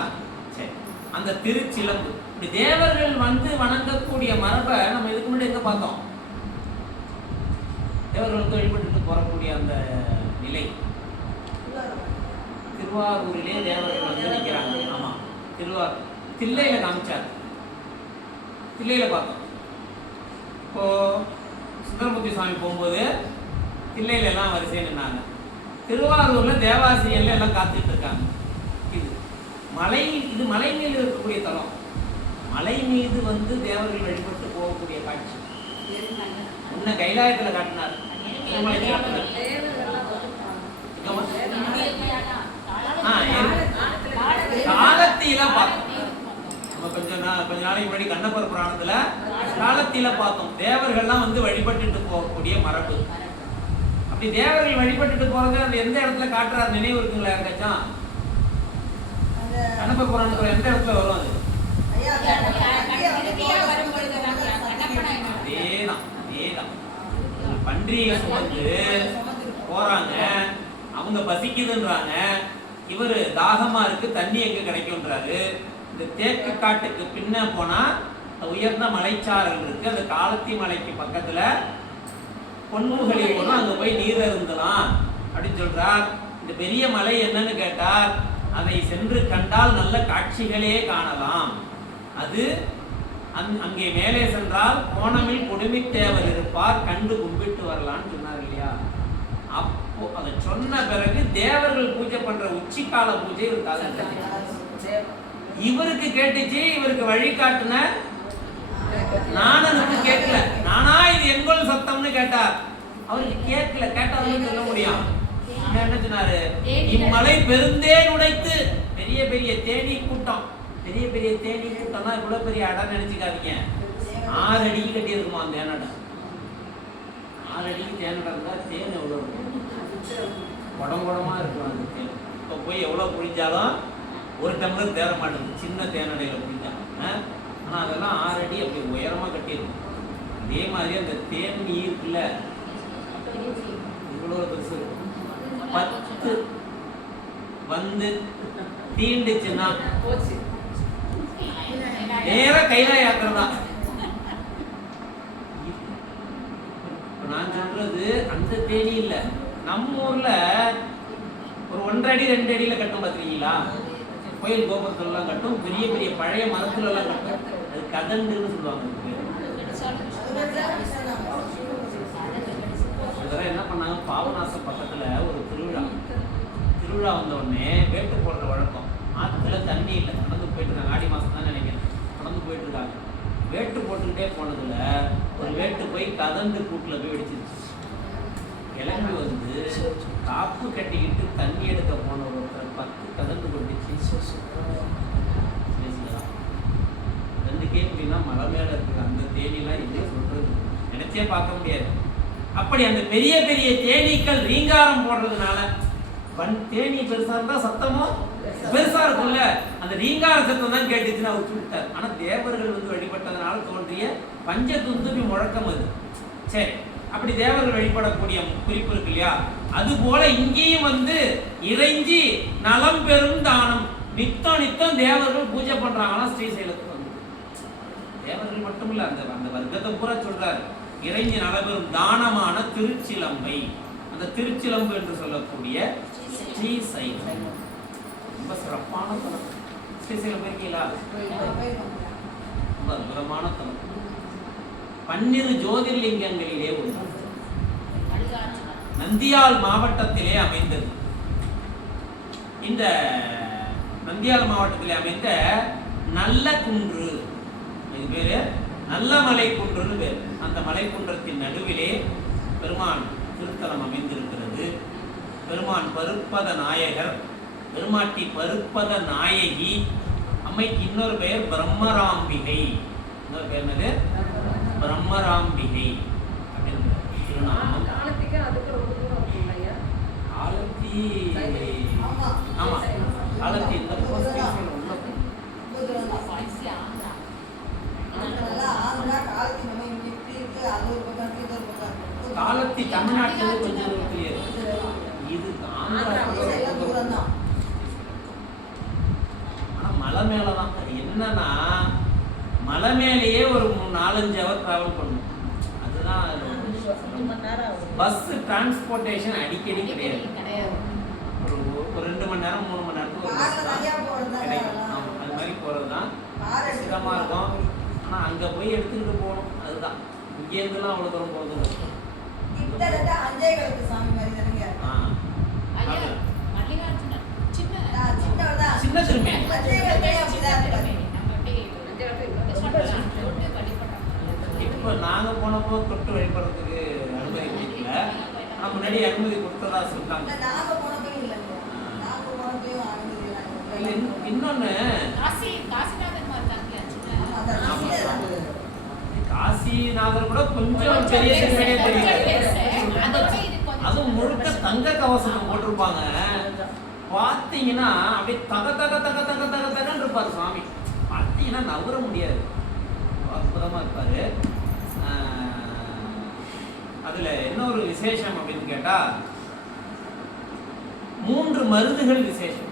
சரி, அந்த திருச்சிலம்பு இப்படி தேவர்கள் வந்து வணங்கக்கூடிய மரபை நம்ம இதுக்கு முன்னாடி எங்க பார்த்தோம்? தேவர்களுக்கு வழிபட்டு போறக்கூடிய அந்த நிலை திருவாரூரிலே தேவர்கள் வந்து நிற்கிறாங்க. ஆமா, திருவாரூர் தில்லையில காமிச்சார். தில்லையில பார்த்தோம். இப்போ சுந்தரமூர்த்தி சுவாமி போகும்போது தில்லையில எல்லாம் வரிசையை நின்னாங்க. திருவாரூர்ல தேவாசிரியர்ல எல்லாம் காத்துட்டு இருக்காங்க. இது மலை, இது மலை மீது இருக்கக்கூடிய தலம். மலை மீது வந்து தேவர்கள் வழிபட்டு போகக்கூடிய காட்சி முன்ன கைலாயத்துல காட்டினார். காலத்தில பார்த்தோம். கொஞ்ச நாளைக்கு முன்னாடி கண்ணபுர புராணத்துல காலத்தில பார்த்தோம். தேவர்கள்லாம் வந்து வழிபட்டுட்டு போகக்கூடிய மரபு. அப்படி தேவர்கள் வழிபட்டுட்டு போறது அந்த எந்த இடத்துல காட்டுறாரு நினைவு இருக்குங்களா யாருக்காச்சும்? கண்ணபுர புராணத்துல எந்த இடத்துல வரும் அது? அதேதான். பன்றியை சுமந்து போறாங்க, அவங்க பசிக்குதுன்றாங்க. இவரு தாகமா இருக்கு, தண்ணி எங்க கிடைக்கும்ன்றாரு. இந்த தேக்கு காட்டுக்கு பின்ன போனா உயர்ந்த மலைச்சாரல் இருக்கு. அந்த காலத்தி மலைக்கு பக்கத்துல பொன்முகலி போனோம், அங்க போய் நீர் அருந்தலாம் அப்படின்னு சொல்றார். இந்த பெரிய மலை என்னன்னு கேட்டார், அதை சென்று கண்டால் நல்ல காட்சிகளே காணலாம். அது அங்கே மேலே சென்றால் கோணமில் கொடுமித்தேவர் இருப்பார், கண்டு கும்பிட்டு வரலான்னு சொன்னார் இல்லையா? அப்போ அதை சொன்ன பிறகு தேவர்கள் பூஜை பண்ற உச்சிக்கால பூஜை இவருக்கு கேட்டுச்சு. இவருக்கு வழிகாட்டுன நானனுக்கு கேட்கல. நானா இது எங்கொள் சத்தம்னு கேட்டார். அவருக்கு கேட்கல. கேட்டாலும் சொல்ல முடியும். என்ன சொன்னாரு? இம்மலை பெருந்தேன் உடைத்து, பெரிய பெரிய தேனி கூட்டம். பெரிய பெரிய தேனி கூட்டம்னா இவ்வளவு பெரிய அடம் நினைச்சுக்காதீங்க. 6 அடிக்கு கட்டி இருக்குமா தேனடம். 6 அடிக்கு தேனடம் இருந்தா தேன் எவ்வளவு இருக்கும்? குடமா இருக்கும் அந்த தேன். இப்போ போய் எவ்வளவு புரிஞ்சாலும் ஒரு டம்ளர் தேர மாட்டேங்குது சின்ன தேனடையில புரிஞ்சாங்க. ஆனா அதெல்லாம் 6 அடி அப்படி உயரமா கட்டியிருக்கும். அதே மாதிரி அந்த தேன் இருக்குல்ல, இவ்வளவு பெருசு இருக்கும். 10 வந்து தீண்டுச்சுன்னா நேர கையில யாத்திரதா. நான் சொல்றது அந்த தேனி இல்ல. நம்ம ஊர்ல ஒரு 1.5 அடி 2 அடியில கட்டும் பாத்திருக்கீங்களா? கோயில் கோபுரத்துல எல்லாம் கட்டும், பெரிய பெரிய பழைய மரத்துல எல்லாம் கட்டும். அது கதண்டுன்னு சொல்லுவாங்க. என்ன பண்ணாங்க, பாபநாசம் பக்கத்துல ஒரு திருவிழா வந்த உடனே வேட்டு போடுற வழக்கம். ஆற்றுல தண்ணி இல்லை, நடந்து போயிட்டு இருக்காங்க. ஆடி மாசம் தான் நினைக்கிறேன். நடந்து போயிட்டு இருக்காங்க. வேட்டு போட்டுக்கிட்டே போனதுல ஒரு வேட்டு போய் கதண்டு கூட்டுல போய் வெடிச்சிருச்சு. கிளம்பி வந்து காப்பு கட்டிக்கிட்டு தண்ணி எடுக்க போன ஒருத்தர் 10 கதண்டு கொண்டுச்சு. 2 இருக்கே அப்படின்னா மலை மேல இருக்குது அந்த தேனிலாம் என்ன சொல்றது நினைச்சே பார்க்க முடியாது. அப்படி அந்த பெரிய பெரிய தேனீக்கள் ரீங்காரம் போடுறதுனால தேனி பெருசா இருந்தா சத்தமும் பெருசா இருக்கும்ல, அந்த ரீங்கார சத்தம் தான் கேட்டுச்சுன்னு அவர் சொல்லிட்டார். ஆனா தேவர்கள் வந்து வழிபட்டதுனால தோன்றிய பஞ்சதுந்துபி முழக்கம் அது. சரி, அப்படி தேவர்கள் வழிபடக்கூடிய குறிப்பு இருக்கு இல்லையா, அது போல இங்கேயும் வந்து இறைஞ்சி நலம் பெரும் தானம் நித்தம் நித்தம் தேவர்கள் பூஜை பண்றாங்களாம் ஸ்ரீசைலத்துக்கு வந்து. தேவர்கள் மட்டும் இல்ல, அந்த அந்த வர்க்கத்தை பூரா சொல்றாரு. இறைஞ்சி நலபெறும் தானமான திருச்சிலம்பை, அந்த திருச்சிலம்பு என்று சொல்லக்கூடிய ஸ்ரீசைலம் ரொம்ப சிறப்பான தலம். ஸ்ரீசைலம் போயிருக்கீங்களா? ரொம்ப அற்புதமான தலம். 12 ஜோதிர்லிங்கங்களிலே ஒன்று. நந்தியால் மாவட்டத்திலே அமைந்தது. இந்த நந்தியால் மாவட்டத்திலே அமைந்த நல்ல குன்று, இது பேரு நல்ல மலை குன்றுன்னு பேர். அந்த மலை குன்றத்தின் நடுவிலே பெருமான் திருத்தலம் அமைந்திருக்கிறது. பெருமான் பருப்பத நாயகர், பெருமாட்டி பருப்பத நாயகி. அம்மைக்கு இன்னொரு பெயர் பிரம்மராம்பிகை. இன்னொரு பெயர் என்னது? பிரம்மராம்பிகை அப்படின்னு திருநாமம். ஆலத்தி, ஆமா ஆலத்தி இந்த காலத்தி தமிழ்நாட்டில் கொஞ்சம் தூரத்திலே இது ஆனா மலை மேலதான். அது என்னன்னா மலை மேலேயே ஒரு 4-5 ஹவர் டிராவல் பண்ணும். அதுதான் பஸ் டிரான்ஸ்போர்ட்டேஷன் அடிக்கடி கிடையாது. ஒரு 2 மணி நேரம் 3 மணி நேரத்துக்கு ஒரு பஸ் தான் கிடைக்கும். அது மாதிரி போகிறது தான் சிரமமாக இருக்கும். ஆனால் அங்கே போய் எடுத்துக்கிட்டு போகணும். அதுதான் இங்கேருந்துலாம் அவ்வளோ தூரம் போகிறது. சின்ன திரும்பி இப்போ நாங்கள் போனப்போ தொட்டு வழிபடுறதுக்கு அனுமதி கொடுக்கல. ஆனால் முன்னாடி அனுமதி கொடுத்ததா சொல்லிட்டாங்க. இன்னொன்னு காசிநாதர் கூட கொஞ்சம் பெரிய சிறுமையே தெரியல. அதுவும் முழுக்க தங்க கவசம் போட்டிருப்பாங்க. பார்த்தீங்கன்னா அப்படியே தக தக தக தக தக தகன்னு இருப்பார் சுவாமி. பார்த்தீங்கன்னா நவர முடியாது, அற்புதமா இருப்பாரு. அதுல என்ன ஒரு விசேஷம் அப்படின்னு கேட்டா 3 மருதுகள் விசேஷம்.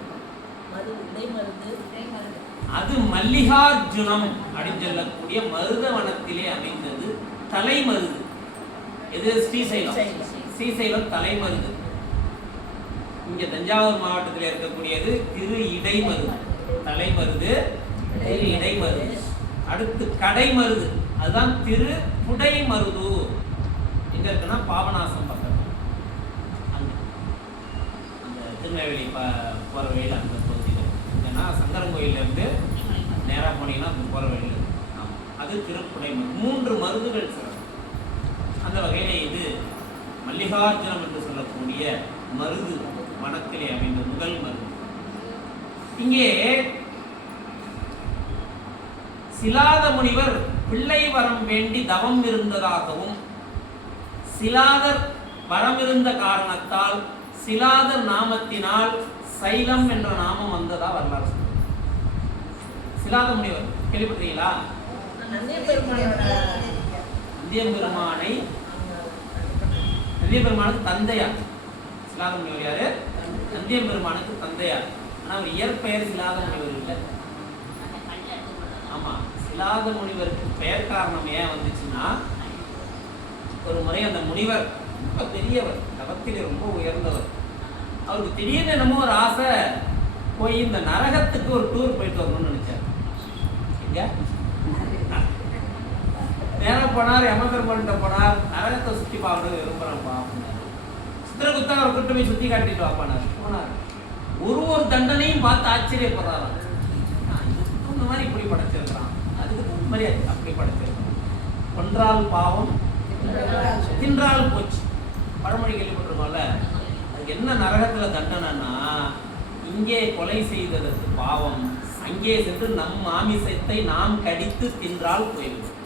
அது மல்லிகார்ஜுனம் அப்படின்னு சொல்லக்கூடிய மருதவனத்திலே அமைந்தது தலைமருது. எது? ஸ்ரீசைலம். ஸ்ரீசைலம் தலைமருது. இங்க தஞ்சாவூர் மாவட்டத்தில் இருக்கக்கூடியது திரு இடைமருது. தலைமருது, திரு இடைமருது. அடுத்து கடைமருது, அதுதான் திரு புடைமருது. எங்க இருக்குன்னா பாபநாசம் பக்கத்துல, அந்த திருநெல்வேலி போற வழியில் அந்த பகுதியில். ஏன்னா சங்கரங்கோயில இருந்து நேராக போனீங்கன்னா அந்த போற வழியில். அது திருப்புடைமருது. 3 மருதுகள் சிறப்பு. அந்த வகையில இது மல்லிகார்ஜுனம் என்று சொல்லக்கூடிய மருது வனத்திலே அமைந்த முதல் மருது. இங்கே சிலாத முனிவர் பிள்ளை வரம் வேண்டி தவம் இருந்ததாகவும், சிலாதர் வரம் இருந்த காரணத்தால் சிலாதர் நாமத்தினால் சைலம் என்ற நாமம் வந்ததா வரலாறு சொல்லுது. சிலாத முனிவர் கேள்விப்பட்டீங்களா? நந்தியம்பெருமானுக்கு தந்தையார். சிலாத முனிவர் யாரு? நந்தியம்பெருமானுக்கு தந்தையார். ஆனா அவர் இயற்பெயர் சிலாத முனிவர் இல்லை. ஆமா, சிலாத முனிவருக்கு பெயர் காரணம் ஏன் வந்துச்சுன்னா, ஒரு முறை அந்த முனிவர் ரொம்ப பெரியவர், தவத்திலே ரொம்ப உயர்ந்தவர். அவருக்கு திடீர்னு என்னமோ ஒரு ஆசை, போய் இந்த நரகத்துக்கு ஒரு டூர் போயிட்டு வரணும்னு நினைச்சார். எங்க நேரம் போனார், யமதர்மன்ட்ட போனார். நரகத்தை சுற்றி பார்க்கணும் விரும்புகிறப்பா. சித்திரகுப்தா அவர் கூட்டு போய் சுற்றி காட்டிட்டு வாப்பானார். போனார். ஒரு தண்டனையும் பார்த்து ஆச்சரியப்படுறாராம். இந்த மாதிரி இப்படி படைச்சிருக்கிறான், அதுக்கு மாதிரி அப்படி படைச்சிருக்கிறான். கொன்றால் பாவம் தின்றால் போச்சு. பழமொழி கேள்விப்பட்டிருக்கோம்ல. அதுக்கு என்ன நரகத்துல தண்டனைன்னா, இங்கே கொலை செய்ததற்கு பாவம், அங்கே சென்று நம் மாமிசத்தை நாம் கடித்து தின்றால் போய்விடும்.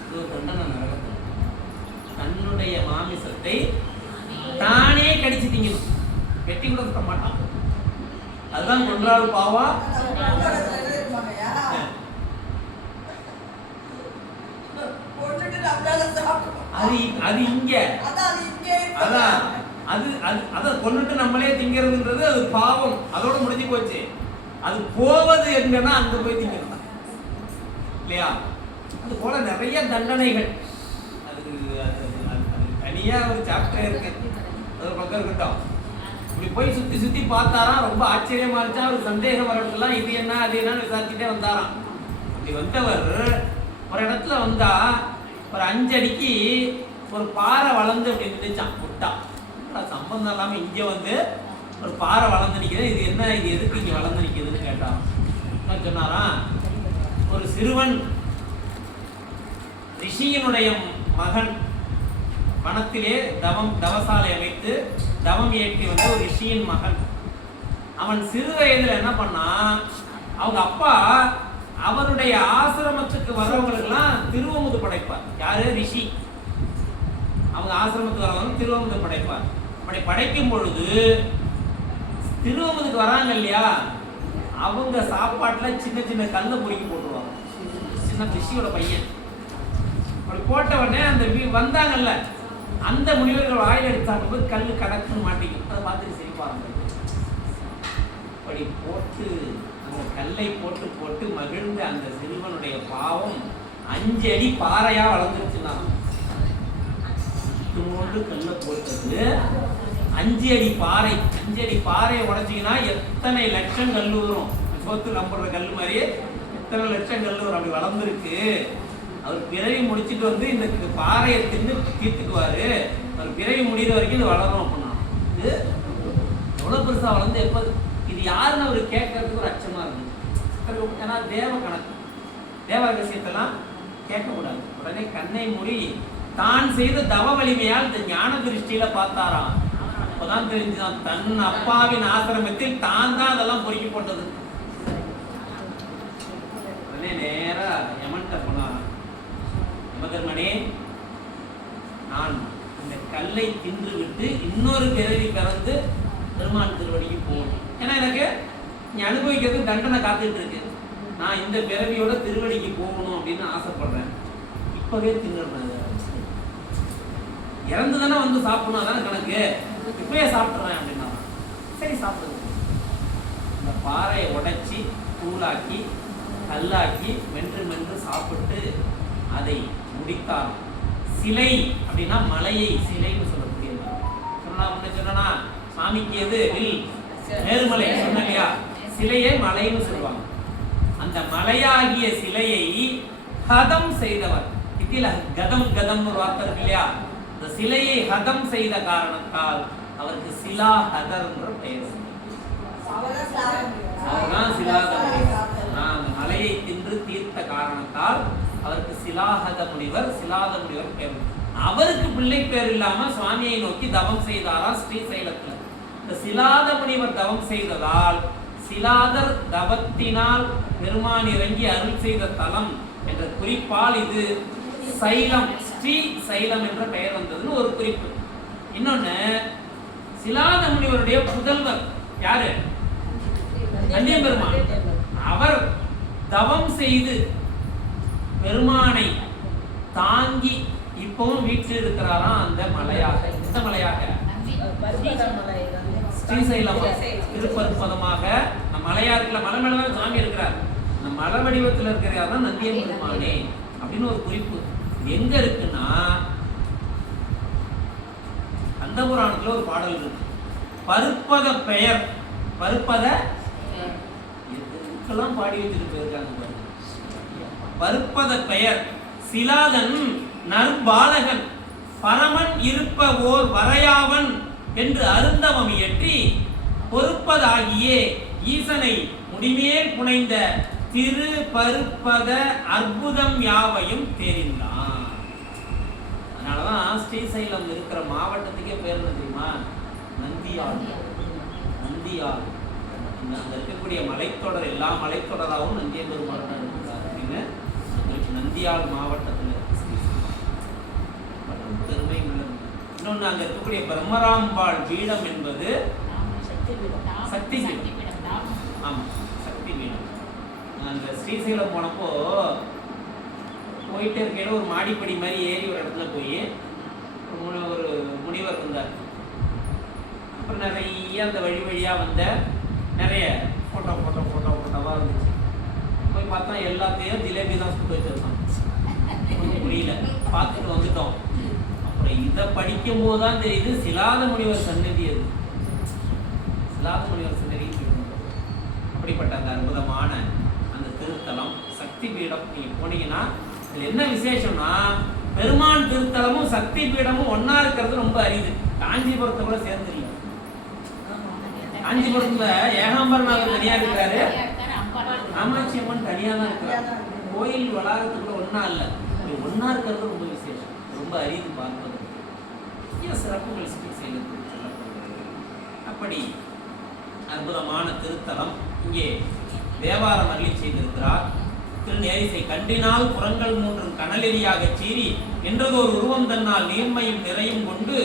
இது ஒரு தண்டனை நரகத்தில். தன்னுடைய மாமிசத்தை தானே கடிச்சு திங்கணும், வெட்டி கூட சுத்த மாட்டான். அதுதான் கொன்றால் பாவா. அது இங்க அதான் அதை கொண்டுட்டு நம்மளே திங்கிறதுன்றது அது பாவம், அதோட முடிஞ்சு போச்சு. அது போவது எங்கன்னா அங்க போய் திங்கணும் இல்லையா? அது போல நிறைய தண்டனைகள். அது தனியா ஒரு சாப்டர் இருக்கு, அது பக்கம் இருக்கட்டும். இப்படி போய் சுத்தி சுத்தி பார்த்தாராம். ரொம்ப ஆச்சரியமா இருந்துச்சா. ஒரு சந்தேகம் வரலாம், இது என்ன அது என்னன்னு விசாரிச்சுட்டே வந்தாராம். அப்படி வந்தவர் ஒரு இடத்துல வந்தா ஒரு 5 அடிக்கு ஒரு பாறை வளர்ந்து அப்படி நின்றுச்சான். முட்டா சம்பந்தம் இல்லாம இங்க வந்து ஒரு பாறை வளர்ந்து நிற்குது. இது என்ன, இது எதுக்கு இங்க வளர்ந்து நிற்குதுன்னு கேட்டான். சொன்னாராம், ஒரு சிறுவன் ரிஷியினுடைய மகன் வனத்திலே தவசாலை அமைத்து தவம் ஏற்றி வந்த ஒரு ரிஷியின் மகன். அவன் சிறு வயதுல என்ன பண்ணா, அவங்க அப்பா அவருடைய ஆசிரமத்துக்கு வர்றவங்களுக்கெல்லாம் திருவமுது படைப்பார். யாரு? ரிஷி. அவங்க ஆசிரமத்துக்கு வரவங்க திருவமுது படைப்பார். அப்படி படைக்கும் பொழுது திருவமுதுக்கு வராங்க இல்லையா, அவங்க சாப்பாட்டுல சின்ன சின்ன கல்லை பொறுக்கி போட்டுருவாங்க. சின்ன ரிஷியோட பையன் அப்படி போட்ட உடனே அந்த வந்தாங்கல்ல அந்த முனிவர்கள் வாயில் எடுத்தாங்க போது கல்லு கடக்குன்னு மாட்டிக்கும். அதை பார்த்துட்டு சிரிப்பாங்க. அப்படி போட்டு அந்த கல்லை போட்டு போட்டு மகிழ்ந்த அந்த சிறுவனுடைய பாவம் 5 அடி பாறையா வளர்ந்துருச்சுன்னா, கல்ல போட்டது 5 அடி பாறை. 5 அடி பாறையை உடைச்சிங்கன்னா எத்தனை லட்சம் கல் வரும். சோத்து நம்புற கல் மாதிரியே எத்தனை லட்சம் கல் வரும். அப்படி வளர்ந்துருக்கு. அவர் பிறவி முடிச்சுட்டு வந்து இந்த பாறையை தின்னு தீர்த்துக்குவாரு. அவர் பிறவி முடிகிற வரைக்கும் இது வளரும் அப்படின்னா, இது எவ்வளவு பெருசா வளர்ந்து எப்ப இது யாருன்னு அவர் கேட்கறதுக்கு ஒரு அச்சமா இருக்கு. ஏன்னா தேவ கணக்கு, தேவ ரகசியத்தெல்லாம் கேட்கக்கூடாது. உடனே கண்ணை மூடி தான் செய்த தவ வலிமையால் இந்த ஞான திருஷ்டியில பார்த்தாராம். அப்பதான் தெரிஞ்சுதான் தன் அப்பாவின் ஆசிரமத்தில் தான் தான் அதெல்லாம் பொறுக்கி போட்டது. உடனே நேரா யமன்ட்ட போனாராம். யமதர்மனே, நான் இந்த கல்லை தின்று விட்டு இன்னொரு பிறவி பிறந்து பெருமான் திருவடிக்கு போகணும். ஏன்னா எனக்கு நீ அனுபவிக்கிறது தண்டனை காத்துட்டு இருக்கு. நான் இந்த பிறவியோட திருவடிக்கு போகணும் அப்படின்னு ஆசைப்படுறேன். இப்பவே தின்னுறேன். இறந்து தானே வந்து சாப்பிடணும், அதான கணக்கு. இப்பவே சாப்பிட்றேன் அப்படின்னா, சரி சாப்பிடுங்க. இந்த பாறையை உடைச்சி தூளாக்கி கல்லாக்கி மென்று மென்று சாப்பிட்டு அதை முடித்தார். சிலை அப்படின்னா மலையை சிலைன்னு சொல்லக்கூடியது. சொன்னா சாமிக்கு எது வில் மேருமலை சொன்ன இல்லையா, சிலையை மலைன்னு சொல்லுவாங்க. அந்த மலையாகிய சிலையை ஹதம் செய்தவர். இதில் கதம் கதம் ஒரு வார்த்தை இருக்கு இல்லையா, இந்த சிலையை ஹதம் செய்த காரணத்தால் அவருக்கு சிலா ஹதர் என்ற பெயர். அந்த மலையை தின்று தீர்த்த காரணத்தால் அவருக்கு சிலாஹத முனிவர், சிலாத முனிவர் பேர். அவருக்கு பிள்ளை பேர் இல்லாம சுவாமியை நோக்கி தவம் செய்தாரா ஸ்ரீசைலத்துல. இந்த சிலாத முனிவர் தவம் செய்ததால் சிலாதர் தவத்தினால் பெருமான் இறங்கி அருள் செய்த தலம் என்ற குறிப்பால் இது சைலம், ஸ்ரீ சைலம் என்ற பெயர் வந்ததுன்னு ஒரு குறிப்பு. இன்னொன்னு, சிலாத முனிவருடைய புதல்வர் யாரு? கண்ணியம் பெருமான். அவர் தவம் செய்து பெருமானை தாங்கி இப்பவும் வீட்டில் இருக்கிறாராம். அந்த மலையாக, எந்த மலையாக? ஸ்ரீசைலம், திருப்பற்பதமாக. மலையா இருக்கல, மலை மேலதான் சாமி இருக்கிறார். அந்த மலை வடிவத்தில் இருக்கிறார் நந்தியம் பெருமானே அப்படின்னு ஒரு குறிப்பு. எங்க இருக்குன்னா, அந்த புராணத்துல ஒரு பாடல் இருக்கு. பருப்பத பெயர், பருப்பத எதுக்கெல்லாம் பாடி வச்சுட்டு போயிருக்காங்க. பருப்பத பெயர் சிலாதன் நற்பாலகன் பரமன் இருப்ப ஓர் வரையாவன் என்று அருந்தவம் இயற்றி பொறுப்பதாகியே ஈசனை முடிமேல் புனைந்த திரு பருப்பத அற்புதம் யாவையும் தெரிந்தான். அதனாலதான் ஸ்ரீசைலம் இருக்கிற மாவட்டத்துக்கே பேர் என்ன தெரியுமா? நந்தியால். நந்தியால் அங்க இருக்கக்கூடிய மலைத்தொடர் எல்லா மலைத்தொடராகவும் நந்திய பெருமாள் தான் இருக்கிறார் அப்படின்னு நந்தியால் மாவட்டத்தில் பெருமை உள்ளது. இன்னொன்று அங்க இருக்கக்கூடிய பிரம்மராம்பாள் பீடம் என்பது சக்தி பீடம். ஆமா, சக்தி பீடம். அந்த ஸ்ரீசைலம் போனப்போ போயிட்டு இருக்கையில ஒரு மாடிப்படி மாதிரி ஏறி ஒரு இடத்துல போய் ஒரு முனிவர் இருந்தார். அப்புறம் நிறைய அந்த வழி வழியாக வந்த நிறைய ஃபோட்டோவாக இருந்துச்சு. போய் பார்த்தா எல்லாத்தையும் ஜிலேபி தான் சுட்டு வச்சிருந்தான். ஒன்றும் புரியல, பார்த்துட்டு வந்துட்டோம். அப்புறம் இதை படிக்கும் போது தான் தெரியுது சிலாத முனிவர் சன்னதி. அது சிலாத முனிவர் சன்னதி. அப்படிப்பட்ட அந்த அற்புதமான அந்த திருத்தலம் சக்தி பீடம். நீங்கள் போனீங்கன்னா இதில் என்ன விசேஷம்னா பெருமான் திருத்தலமும் சக்தி பீடமும் ஒன்னா இருக்கிறது ரொம்ப அரிது. காஞ்சிபுரத்தை கூட சேர்ந்து இல்லை. காஞ்சிபுரத்துல ஏகாம்பரநாதர் தனியா இருக்காரு, காமாட்சி அம்மன் தனியா தான் இருக்காரு. கோயில் வளாகத்துக்குள்ள ஒன்னா இல்ல, ஒன்னா இருக்கிறது ரொம்ப விசேஷம், ரொம்ப அரிது பார்ப்பது. சிறப்புகள் சொல்லப்படுகிறது. அப்படி அற்புதமான திருத்தலம் இங்கே தேவாரம் அருளி செய்திருக்கிறார். திருநேரிசை கண்டினால் புறங்கள் மூன்றும் கனலெறியாக சீறி என்றதோர் உருவம் தன்னால் நீர்மையும் நிறையும் கொண்டு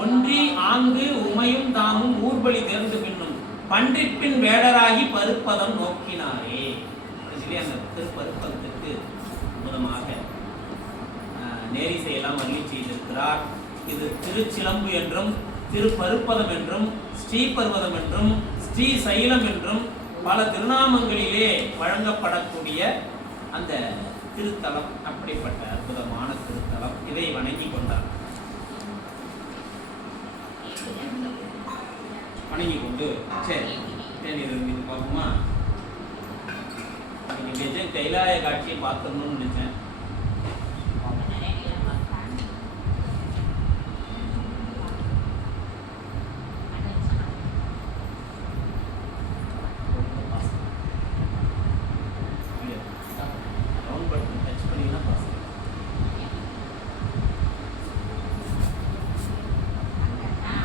ஒன்றி ஆங்கு உமையும் தாமும் ஊர்பலி தேர்ந்து பின்னும் பன்றிப்பின் வேடராகி பருப்பதம் நோக்கினாரே. அந்த திருப்பருப்பதத்திற்கு அற்புதமாக நேரிசையெல்லாம் அருளி செய்திருக்கிறார். இது திருச்சிலம்பு என்றும் திருப்பருப்பதம் என்றும் ஸ்ரீபர்வதம் என்றும் ஸ்ரீ சைலம் என்றும் பல திருநாமங்களிலே வழங்கப்படக்கூடிய அந்த திருத்தலம். அப்படிப்பட்ட அற்புதமான திருத்தலம். இதை வணங்கி கொண்டார். வணங்கி கொண்டு சரி தேநீர் பார்ப்போமா? கைலாய காட்சியை பார்க்கணும்னு நினைச்சேன்.